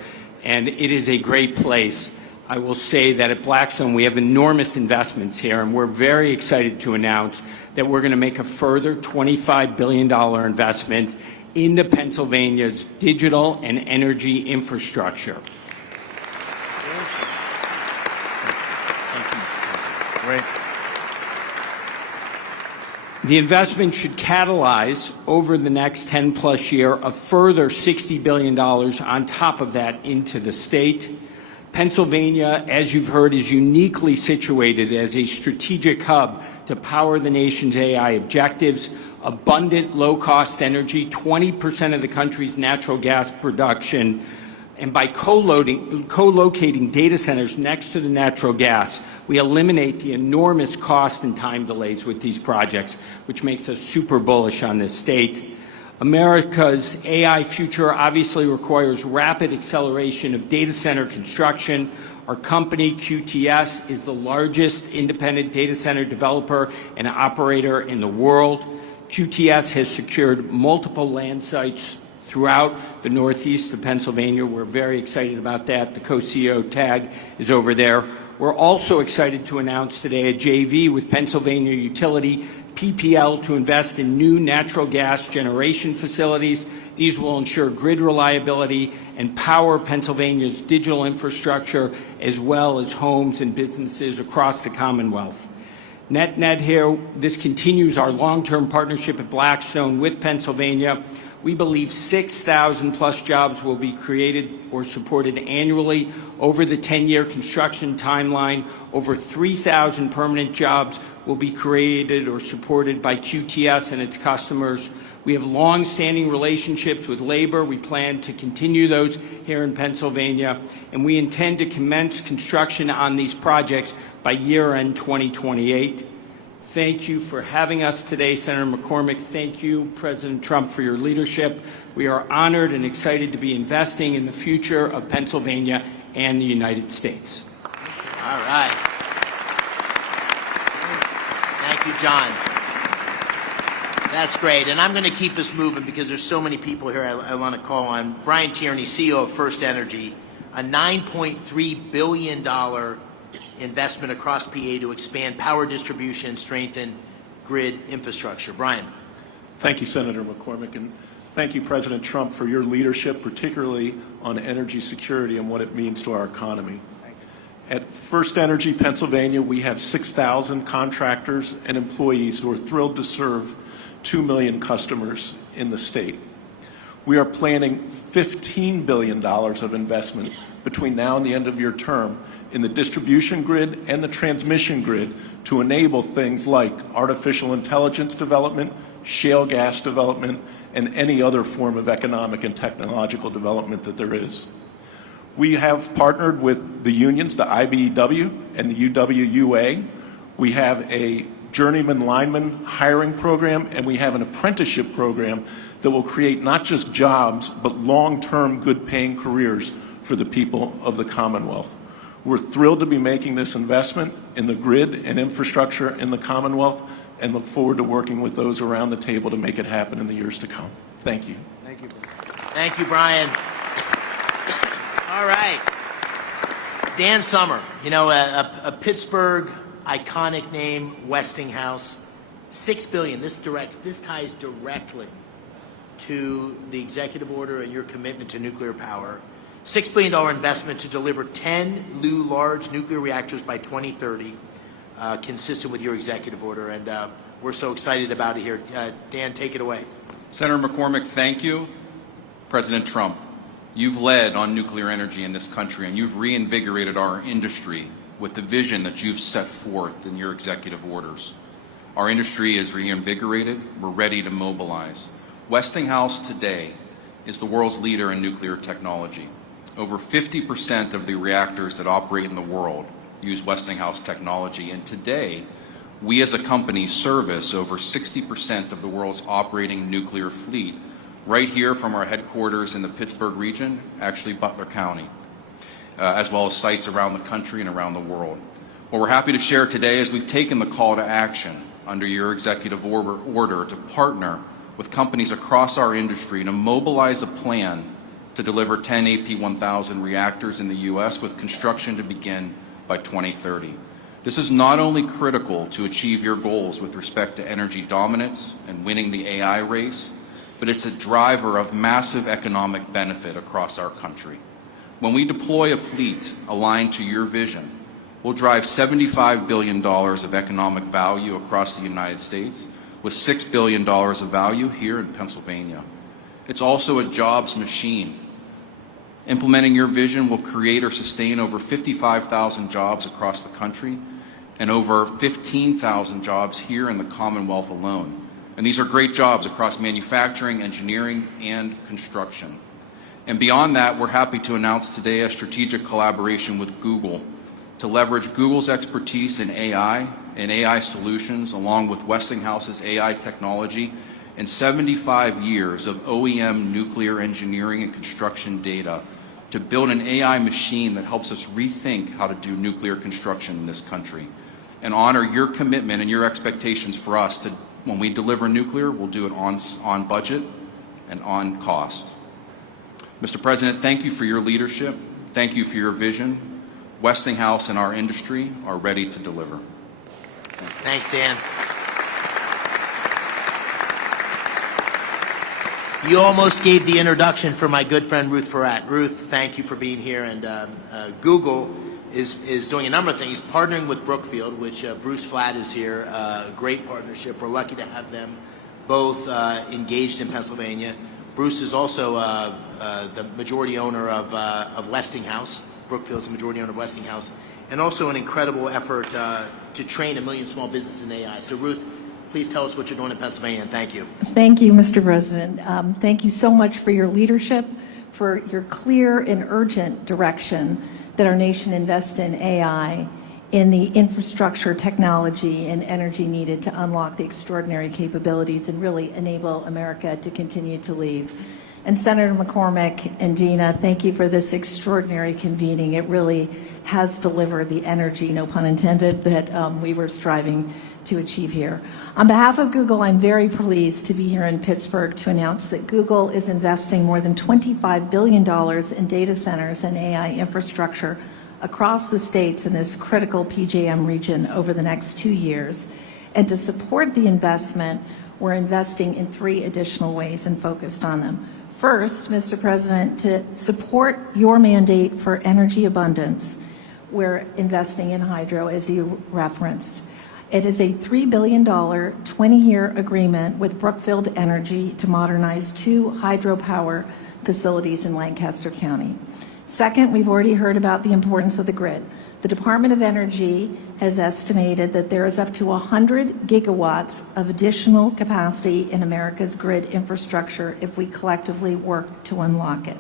and it is a great place. I will say that at Blackstone we have enormous investments here, and we're very excited to announce that we're going to make a further $25 billion investment into Pennsylvania's digital and energy infrastructure. Great. The investment should catalyze over the next 10-plus year a further $60 billion on top of that into the state. Pennsylvania, as you've heard, is uniquely situated as a strategic hub to power the nation's AI objectives. Abundant, low-cost energy, 20% of the country's natural gas production, and by co-locating data centers next to the natural gas, we eliminate the enormous cost and time delays with these projects, which makes us super bullish on this state. America's AI future obviously requires rapid acceleration of data center construction. Our company, QTS, is the largest independent data center developer and operator in the world. QTS has secured multiple land sites throughout the northeast of Pennsylvania. We're very excited about that. The co-CEO tag is over there. We're also excited to announce today a JV with Pennsylvania utility PPL to invest in new natural gas generation facilities. These will ensure grid reliability and power Pennsylvania's digital infrastructure as well as homes and businesses across the Commonwealth. Net here, this continues our long-term partnership at Blackstone with Pennsylvania. We believe 6,000 plus jobs will be created or supported annually over the 10-year construction timeline. Over 3,000 permanent jobs will be created or supported by QTS and its customers. We have long-standing relationships with labor. We plan to continue those here in Pennsylvania, and we intend to commence construction on these projects by year-end 2028. Thank you for having us today, Senator McCormick. Thank you, President Trump, for your leadership. We are honored and excited to be investing in the future of Pennsylvania and the United States. All right. Thank you, John. That's great. And I'm going to keep us moving because there's so many people here I want to call on. Brian Tierney, CEO of First Energy, a $9.3 billion investment across PA to expand power distribution and strengthen grid infrastructure. Brian. Thank you, Senator McCormick, and thank you, President Trump, for your leadership, particularly on energy security and what it means to our economy. At First Energy Pennsylvania, we have 6,000 contractors and employees who are thrilled to serve 2 million customers in the state. We are planning $15 billion of investment between now and the end of your term in the distribution grid and the transmission grid to enable things like artificial intelligence development, shale gas development, and any other form of economic and technological development that there is. We have partnered with the unions, the IBEW and the UWUA. We have a journeyman lineman hiring program, and we have an apprenticeship program that will create not just jobs, but long-term good-paying careers for the people of the Commonwealth. We're thrilled to be making this investment in the grid and infrastructure in the Commonwealth and look forward to working with those around the table to make it happen in the years to come. Thank you. Thank you. Thank you, Brian. All right. Dan Summer, you know, a Pittsburgh iconic name, Westinghouse, $6 billion. This ties directly to the executive order and your commitment to nuclear power. $6 billion investment to deliver 10 new large nuclear reactors by 2030, consistent with your executive order. And we're so excited about it here. Dan, take it away. Senator McCormick, thank you. President Trump, you've led on nuclear energy in this country, and you've reinvigorated our industry with the vision that you've set forth in your executive orders. Our industry is reinvigorated. We're ready to mobilize. Westinghouse today is the world's leader in nuclear technology. Over 50% of the reactors that operate in the world use Westinghouse technology, and today, we as a company service over 60% of the world's operating nuclear fleet right here from our headquarters in the Pittsburgh region, actually Butler County, as well as sites around the country and around the world. What we're happy to share today is we've taken the call to action under your executive order to partner with companies across our industry to mobilize a plan to deliver 10 AP1000 reactors in the U.S. with construction to begin by 2030. This is not only critical to achieve your goals with respect to energy dominance and winning the AI race, but it's a driver of massive economic benefit across our country. When we deploy a fleet aligned to your vision, we'll drive $75 billion of economic value across the United States, with $6 billion of value here in Pennsylvania. It's also a jobs machine. Implementing your vision will create or sustain over 55,000 jobs across the country and over 15,000 jobs here in the Commonwealth alone. And these are great jobs across manufacturing, engineering, and construction. And beyond that, we're happy to announce today a strategic collaboration with Google to leverage Google's expertise in AI and AI solutions, along with Westinghouse's AI technology and 75 years of OEM nuclear engineering and construction data to build an AI machine that helps us rethink how to do nuclear construction in this country and honor your commitment and your expectations for us to, when we deliver nuclear, we'll do it on budget and on cost. Mr. President, thank you for your leadership. Thank you for your vision. Westinghouse and our industry are ready to deliver. Thanks, Dan. You almost gave the introduction for my good friend Ruth Peratt. Ruth, thank you for being here. And Google is doing a number of things, partnering with Brookfield, which Bruce Flatt is here. Great partnership. We're lucky to have them both engaged in Pennsylvania. Bruce is also the majority owner of Westinghouse. Brookfield's the majority owner of Westinghouse, and also an incredible effort to train 1 million small businesses in AI. So Ruth, please tell us what you're doing in Pennsylvania, and thank you. Thank you, Mr. President. Thank you so much for your leadership, for your clear and urgent direction that our nation invest in AI, in the infrastructure, technology, and energy needed to unlock the extraordinary capabilities and really enable America to continue to lead. And Senator McCormick and Dina, thank you for this extraordinary convening. It really has delivered the energy, no pun intended, that we were striving to achieve here. On behalf of Google, I'm very pleased to be here in Pittsburgh to announce that Google is investing more than $25 billion in data centers and AI infrastructure across the states in this critical PJM region over the next 2 years. And to support the investment, we're investing in 3 additional ways and focused on them. First, Mr. President, to support your mandate for energy abundance, we're investing in hydro, as you referenced. It is a $3 billion 20-year agreement with Brookfield Energy to modernize 2 hydropower facilities in Lancaster County. Second, we've already heard about the importance of the grid. The Department of Energy has estimated that there is up to 100 gigawatts of additional capacity in America's grid infrastructure if we collectively work to unlock it.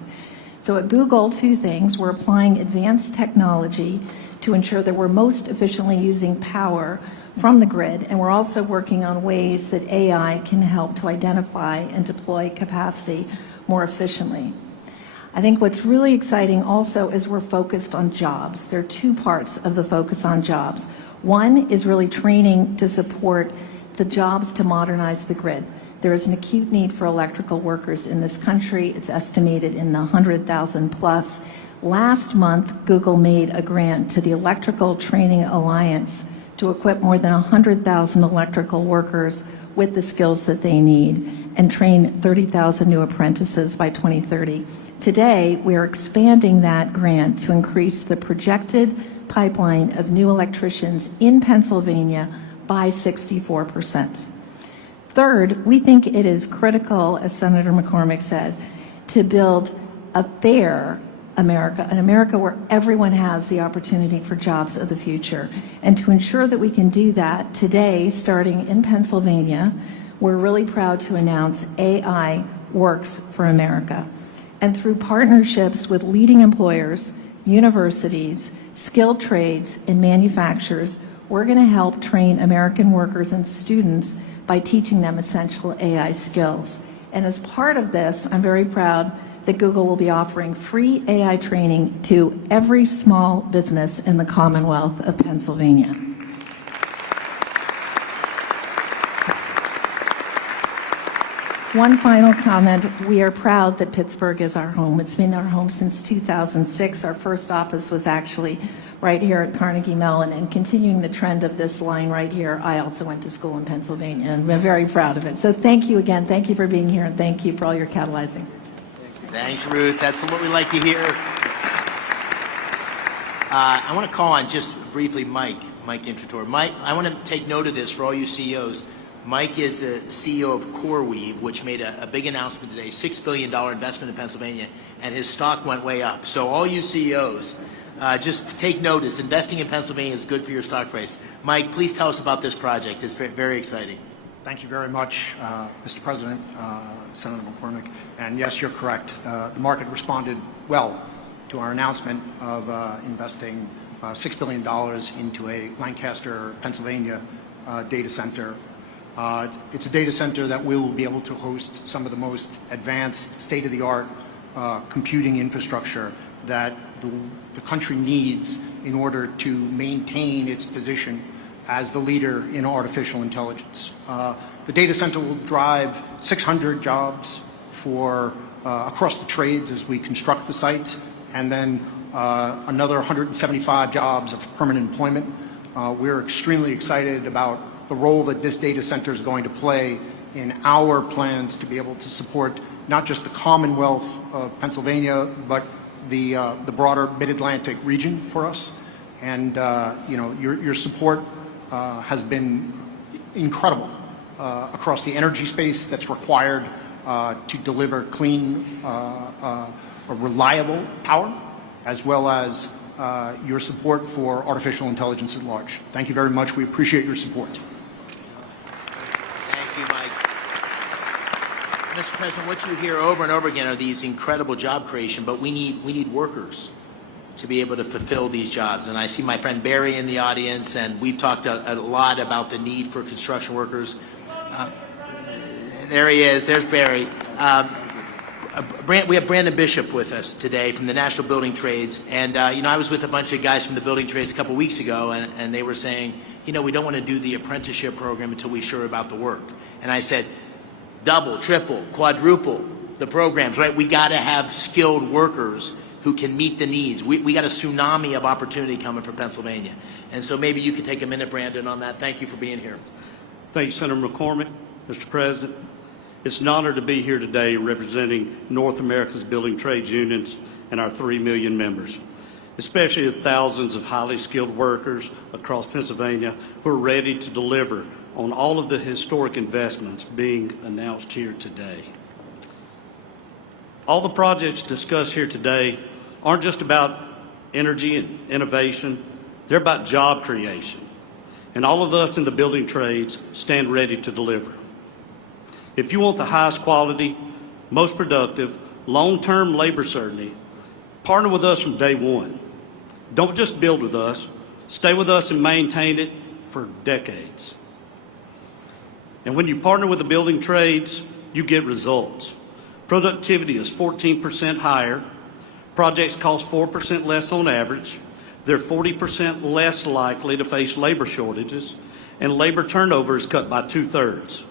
So at Google, 2 things. We're applying advanced technology to ensure that we're most efficiently using power from the grid, and we're also working on ways that AI can help to identify and deploy capacity more efficiently. I think what's really exciting also is we're focused on jobs. There are 2 parts of the focus on jobs. One is really training to support the jobs to modernize the grid. There is an acute need for electrical workers in this country. It's estimated in the 100,000 plus. Last month, Google made a grant to the Electrical Training Alliance to equip more than 100,000 electrical workers with the skills that they need and train 30,000 new apprentices by 2030. Today, we are expanding that grant to increase the projected pipeline of new electricians in Pennsylvania by 64%. Third, we think it is critical, as Senator McCormick said, to build a fair America, an America where everyone has the opportunity for jobs of the future. And to ensure that we can do that, today, starting in Pennsylvania, we're really proud to announce AI Works for America. And through partnerships with leading employers, universities, skilled trades, and manufacturers, we're going to help train American workers and students by teaching them essential AI skills. And as part of this, I'm very proud that Google will be offering free AI training to every small business in the Commonwealth of Pennsylvania. One final comment. We are proud that Pittsburgh is our home. It's been our home since 2006. Our first office was actually right here at Carnegie Mellon, and continuing the trend of this line right here, I also went to school in Pennsylvania, and we're very proud of it. So thank you again. Thank you for being here, and thank you for all your catalyzing. Thanks, Ruth. That's what we like to hear. I want to call on just briefly Mike Intrator. Mike, I want to take note of this for all you CEOs. Mike is the CEO of CoreWeave, which made a big announcement today, $6 billion investment in Pennsylvania, and his stock went way up. So all you CEOs, just take notice. Investing in Pennsylvania is good for your stock price. Mike, please tell us about this project. It's very exciting. Thank you very much, Mr. President, Senator McCormick. And yes, you're correct. The market responded well to our announcement of investing $6 billion into a Lancaster, Pennsylvania data center. It's a data center that will be able to host some of the most advanced, state-of-the-art computing infrastructure that the country needs in order to maintain its position as the leader in artificial intelligence. The data center will drive 600 jobs for across the trades as we construct the site, and then another 175 jobs of permanent employment. We're extremely excited about the role that this data center is going to play in our plans to be able to support not just the Commonwealth of Pennsylvania, but the broader Mid-Atlantic region for us. And you know, your support has been incredible across the energy space that's required to deliver clean, reliable power, as well as your support for artificial intelligence at large. Thank you very much. We appreciate your support. Thank you, Mike. Mr. President, what you hear over and over again are these incredible job creation, but we need workers to be able to fulfill these jobs. And I see my friend Barry in the audience, and we've talked a lot about the need for construction workers. There he is. There's Barry. We have Brandon Bishop with us today from the National Building Trades. And, you know, I was with a bunch of guys from the building trades a couple weeks ago, and they were saying, you know, we don't want to do the apprenticeship program until we're sure about the work. And I said, double, triple, quadruple the programs, right? We got to have skilled workers who can meet the needs. We got a tsunami of opportunity coming for Pennsylvania. And so maybe you could take a minute, Brandon, on that. Thank you for being here. Thank you, Senator McCormick. Mr. President, it's an honor to be here today representing North America's building trades unions and our 3 million members, especially the thousands of highly skilled workers across Pennsylvania who are ready to deliver on all of the historic investments being announced here today. All the projects discussed here today aren't just about energy and innovation, they're about job creation. And all of us in the building trades stand ready to deliver. If you want the highest quality, most productive, long-term labor certainty, partner with us from day one. Don't just build with us, stay with us and maintain it for decades. And when you partner with the building trades, you get results. Productivity is 14% higher, projects cost 4% less on average, they're 40% less likely to face labor shortages, and labor turnover is cut by 2/3.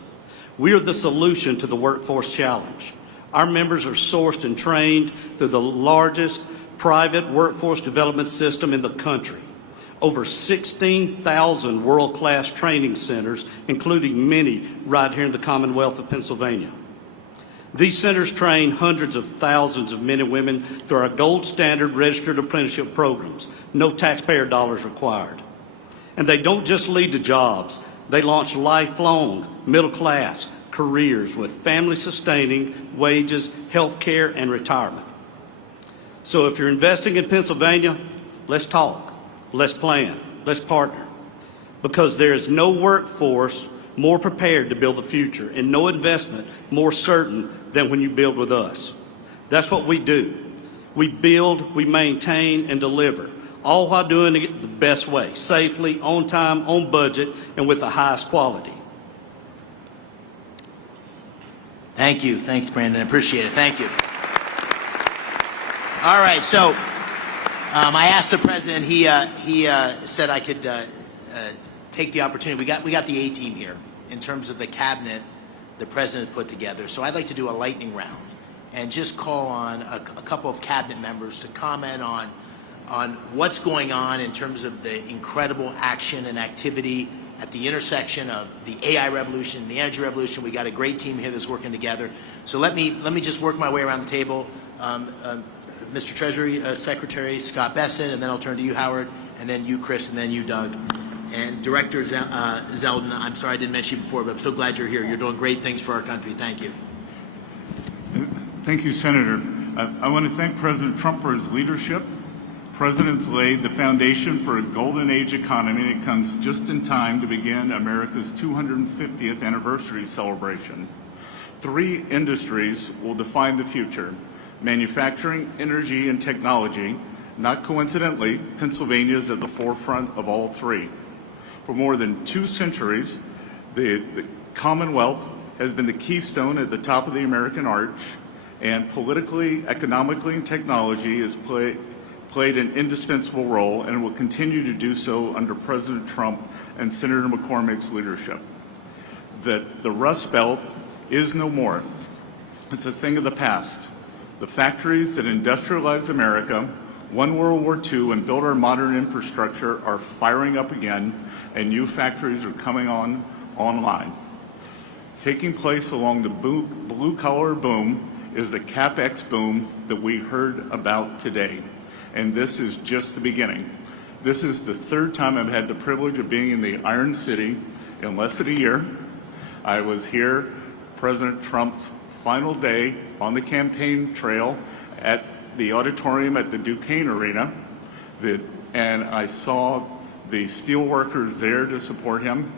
We are the solution to the workforce challenge. Our members are sourced and trained through the largest private workforce development system in the country. Over 16,000 world-class training centers, including many right here in the Commonwealth of Pennsylvania. These centers train hundreds of thousands of men and women through our gold standard registered apprenticeship programs. No taxpayer dollars required. And they don't just lead to jobs. They launch lifelong middle-class careers with family-sustaining wages, health care, and retirement. So if you're investing in Pennsylvania, let's talk, let's plan, let's partner. Because there is no workforce more prepared to build the future and no investment more certain than when you build with us. That's what we do. We build, we maintain, and deliver, all while doing it the best way, safely, on time, on budget, and with the highest quality. Thank you. Thanks, Brandon. I appreciate it. Thank you. All right. So I asked the president. He said I could take the opportunity. We got the A-team here in terms of the cabinet the president put together. So I'd like to do a lightning round and just call on a couple of cabinet members to comment on what's going on in terms of the incredible action and activity at the intersection of the AI revolution, the energy revolution. We got a great team here that's working together. So let me just work my way around the table. Mr. Treasury Secretary Scott Besson, and then I'll turn to you, Howard, and then you, Chris, and then you, Doug. And Director Zeldin, I'm sorry I didn't mention you before, but I'm so glad you're here. You're doing great things for our country. Thank you. Thank you, Senator. I want to thank President Trump for his leadership. The President's laid the foundation for a golden age economy that comes just in time to begin America's 250th anniversary celebration. 3 industries will define the future: manufacturing, energy, and technology. Not coincidentally, Pennsylvania is at the forefront of all 3. For more than 2 centuries, the Commonwealth has been the keystone at the top of the American arch, and politically, economically, and technology has played an indispensable role and will continue to do so under President Trump and Senator McCormick's leadership. The Rust Belt is no more. It's a thing of the past. The factories that industrialized America, won World War II, and built our modern infrastructure are firing up again, and new factories are coming online. Taking place along the blue-collar boom is the CapEx boom that we heard about today, and this is just the beginning. This is the 3rd time I've had the privilege of being in the Iron City in less than a year. I was here President Trump's final day on the campaign trail at the auditorium at the Duquesne Arena, and I saw the steel workers there to support him.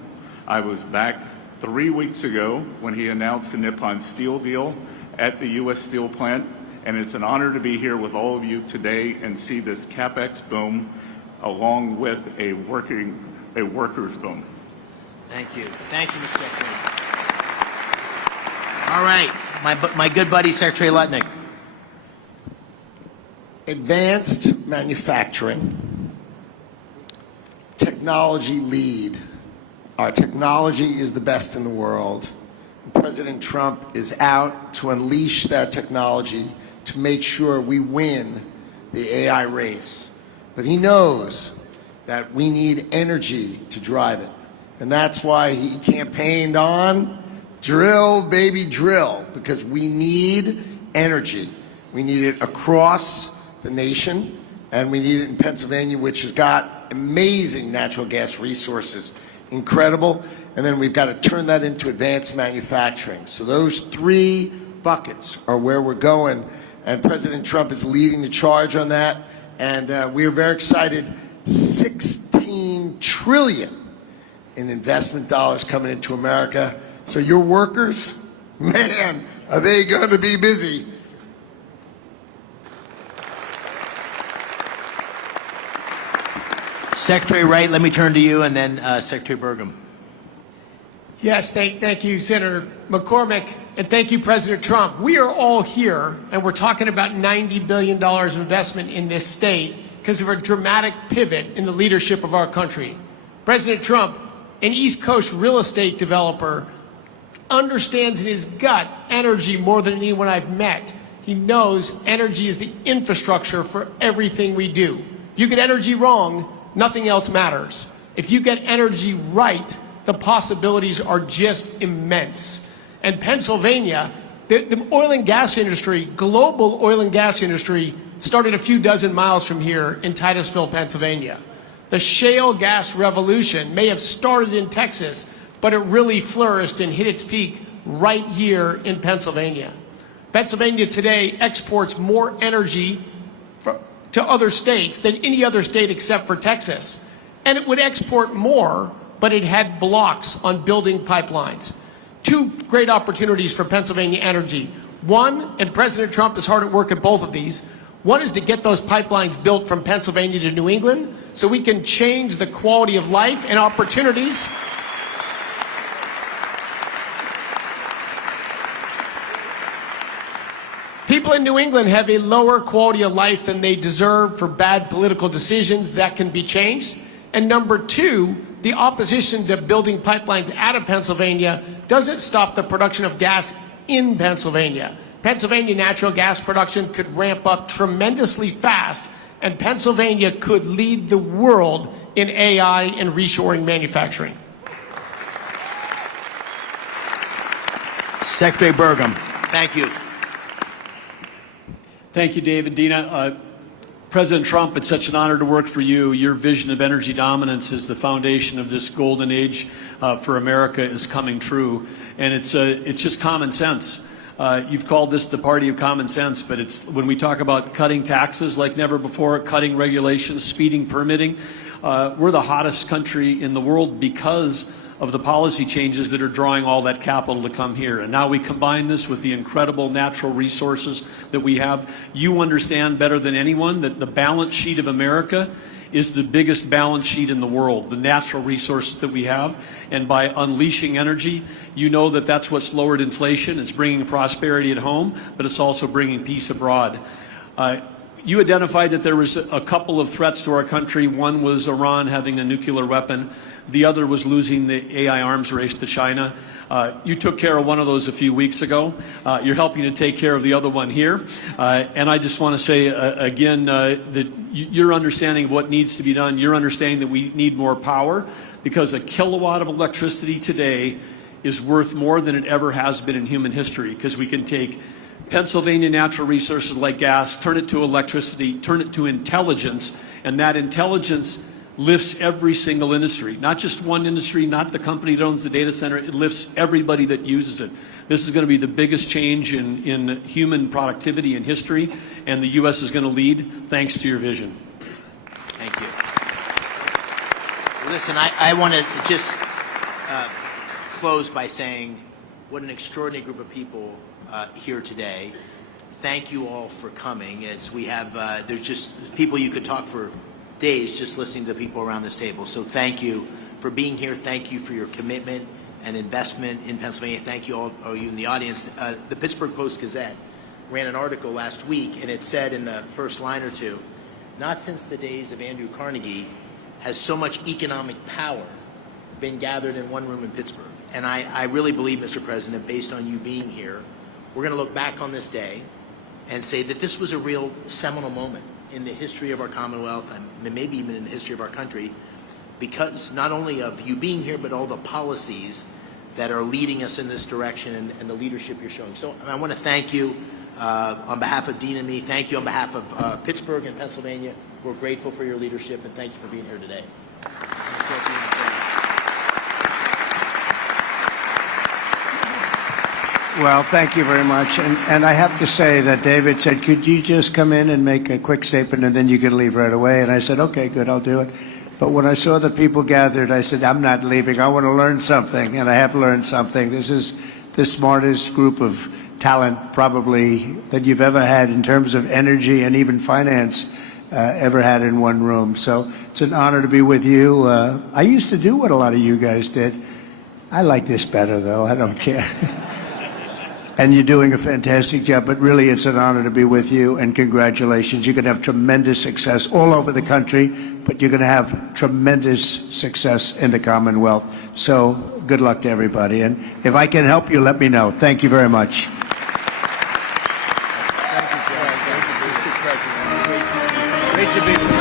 I was back 3 weeks ago when he announced the Nippon Steel deal at the U.S. Steel plant, and it's an honor to be here with all of you today and see this CapEx boom along with a workers boom. Thank you. Thank you, Mr. Secretary. All right, my good buddy, Secretary Lutnick. Advanced manufacturing, technology lead. Our technology is the best in the world. President Trump is out to unleash that technology to make sure we win the AI race. But he knows that we need energy to drive it. And that's why he campaigned on drill, baby, drill, because we need energy. We need it across the nation, and we need it in Pennsylvania, which has got amazing natural gas resources, incredible. And then we've got to turn that into advanced manufacturing. So those 3 buckets are where we're going, and President Trump is leading the charge on that. And we are very excited. $16 trillion in investment dollars coming into America. So your workers, man, are they going to be busy? Secretary Wright, let me turn to you, and then Secretary Burgum. Yes, thank you, Senator McCormick, and thank you, President Trump. We are all here, and we're talking about $90 billion of investment in this state because of a dramatic pivot in the leadership of our country. President Trump, an East Coast real estate developer, understands in his gut energy more than anyone I've met. He knows energy is the infrastructure for everything we do. If you get energy wrong, nothing else matters. If you get energy right, the possibilities are just immense. And Pennsylvania, the oil and gas industry, global oil and gas industry, started a few dozen miles from here in Titusville, Pennsylvania. The shale gas revolution may have started in Texas, but it really flourished and hit its peak right here in Pennsylvania. Pennsylvania today exports more energy to other states than any other state except for Texas. And it would export more, but it had blocks on building pipelines. 2 great opportunities for Pennsylvania energy. One, and President Trump is hard at work at both of these, one is to get those pipelines built from Pennsylvania to New England so we can change the quality of life and opportunities. people in New England have a lower quality of life than they deserve for bad political decisions that can be changed. And number two, the opposition to building pipelines out of Pennsylvania doesn't stop the production of gas in Pennsylvania. Pennsylvania natural gas production could ramp up tremendously fast, and Pennsylvania could lead the world in AI and reshoring manufacturing. Secretary Burgum. Thank you. Thank you, David. Dina. President Trump, it's such an honor to work for you. Your vision of energy dominance as the foundation of this golden age for America is coming true. And it's just common sense. You've called this the party of common sense, but it's when we talk about cutting taxes like never before, cutting regulations, speeding permitting, we're the hottest country in the world because of the policy changes that are drawing all that capital to come here. And now we combine this with the incredible natural resources that we have. You understand better than anyone that the balance sheet of America is the biggest balance sheet in the world, the natural resources that we have. And by unleashing energy, you know that that's what's lowered inflation. It's bringing prosperity at home, but it's also bringing peace abroad. You identified that there was a couple of threats to our country. One was Iran having a nuclear weapon. The other was losing the AI arms race to China. You took care of one of those a few weeks ago. You're helping to take care of the other one here. And I just want to say again that your understanding of what needs to be done, your understanding that we need more power, because a kilowatt of electricity today is worth more than it ever has been in human history, because we can take Pennsylvania natural resources like gas, turn it to electricity, turn it to intelligence, and that intelligence lifts every single industry, not just one industry, not the company that owns the data center. It lifts everybody that uses it. This is going to be the biggest change in human productivity in history, and the U.S. is going to lead thanks to your vision. Thank you. Listen, I want to just close by saying what an extraordinary group of people here today. Thank you all for coming. There's just people you could talk for days just listening to the people around this table. So thank you for being here. Thank you for your commitment and investment in Pennsylvania. Thank you all you in the audience. The Pittsburgh Post-Gazette ran an article last week, and it said in the first line or two, not since the days of Andrew Carnegie has so much economic power been gathered in one room in Pittsburgh. And I really believe, Mr. President, based on you being here, we're going to look back on this day and say that this was a real seminal moment in the history of our Commonwealth, and maybe even in the history of our country, because not only of you being here, but all the policies that are leading us in this direction and the leadership you're showing. So I want to thank you on behalf of Dean and me. Thank you on behalf of Pittsburgh and Pennsylvania. We're grateful for your leadership, and thank you for being here today. Well, thank you very much. And I have to say that David said, could you just come in and make a quick statement and then you can leave right away? And I said, okay, good, I'll do it. But when I saw the people gathered, I said, I'm not leaving. I want to learn something, and I have learned something. This is the smartest group of talent probably that you've ever had in terms of energy and even finance ever had in one room. So it's an honor to be with you. I used to do what a lot of you guys did. I like this better, though. I don't care. And you're doing a fantastic job, but really it's an honor to be with you, and congratulations. You're going to have tremendous success all over the country, but you're going to have tremendous success in the Commonwealth. So good luck to everybody. And if I can help you, let me know. Thank you very much. Great to be with you.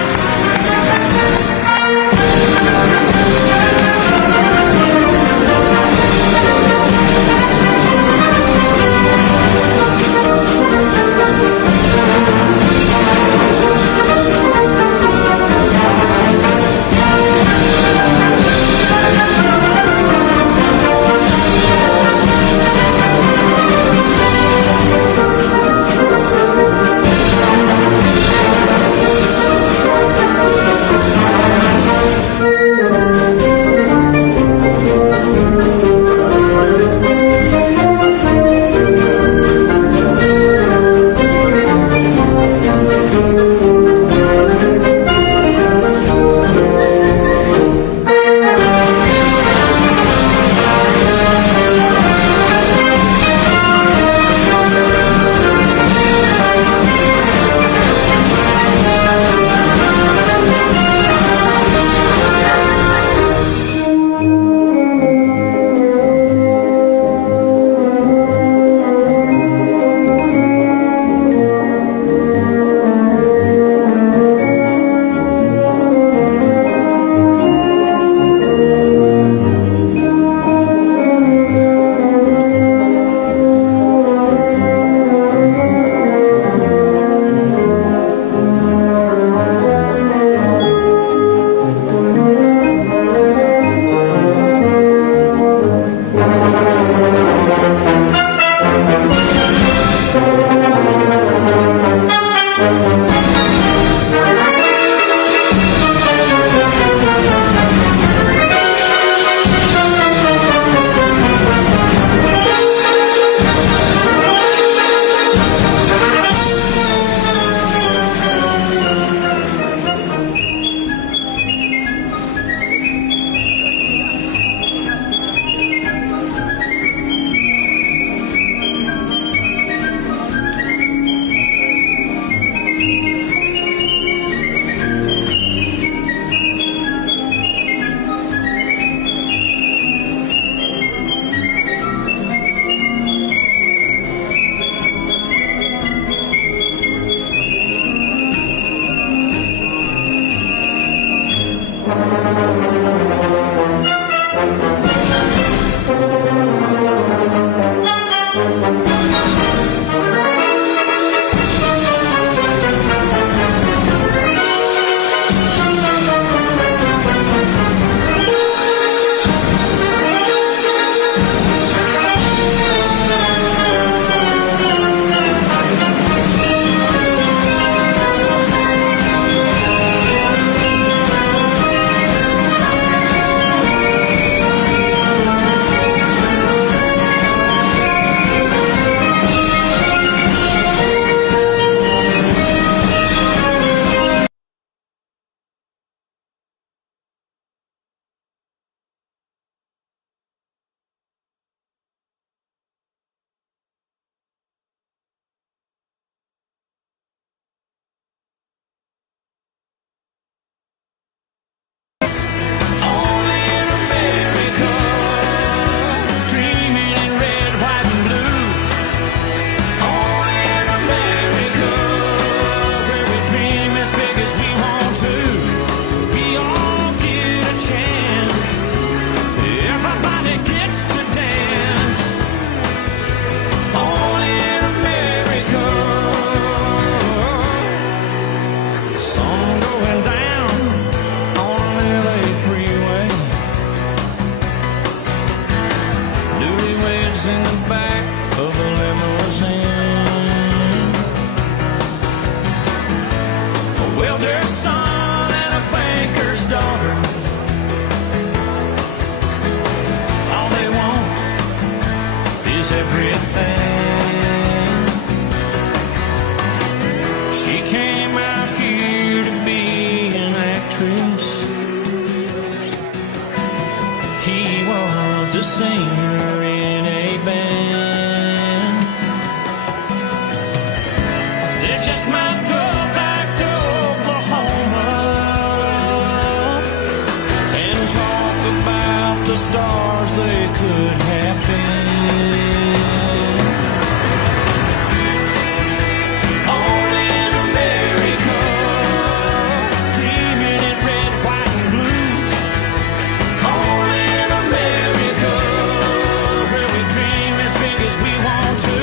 we want to,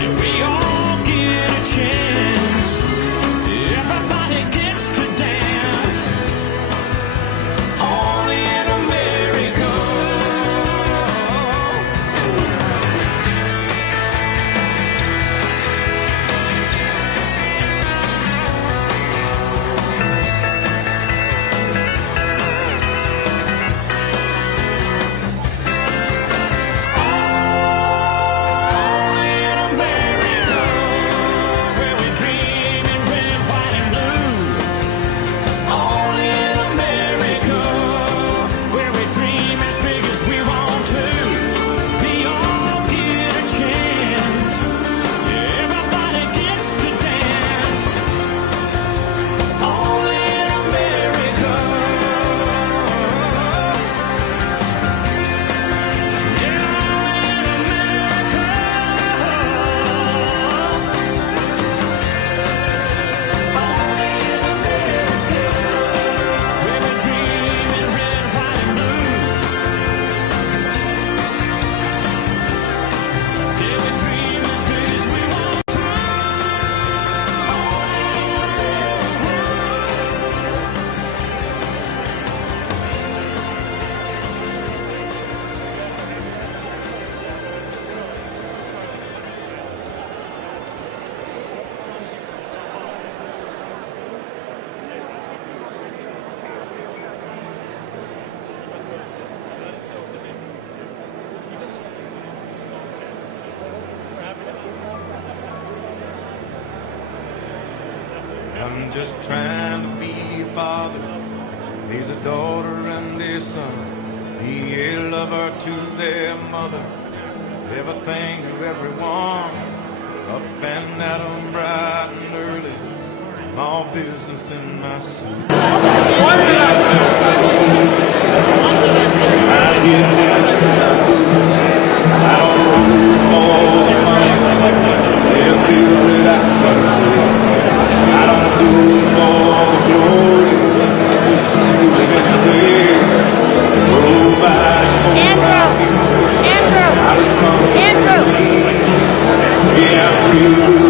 and we all get a chance. I'm just trying to be a father. He's a daughter and a son. Be a lover to their mother. Everything to everyone. Up and at 'em bright and early. All business in my suit. Andrew!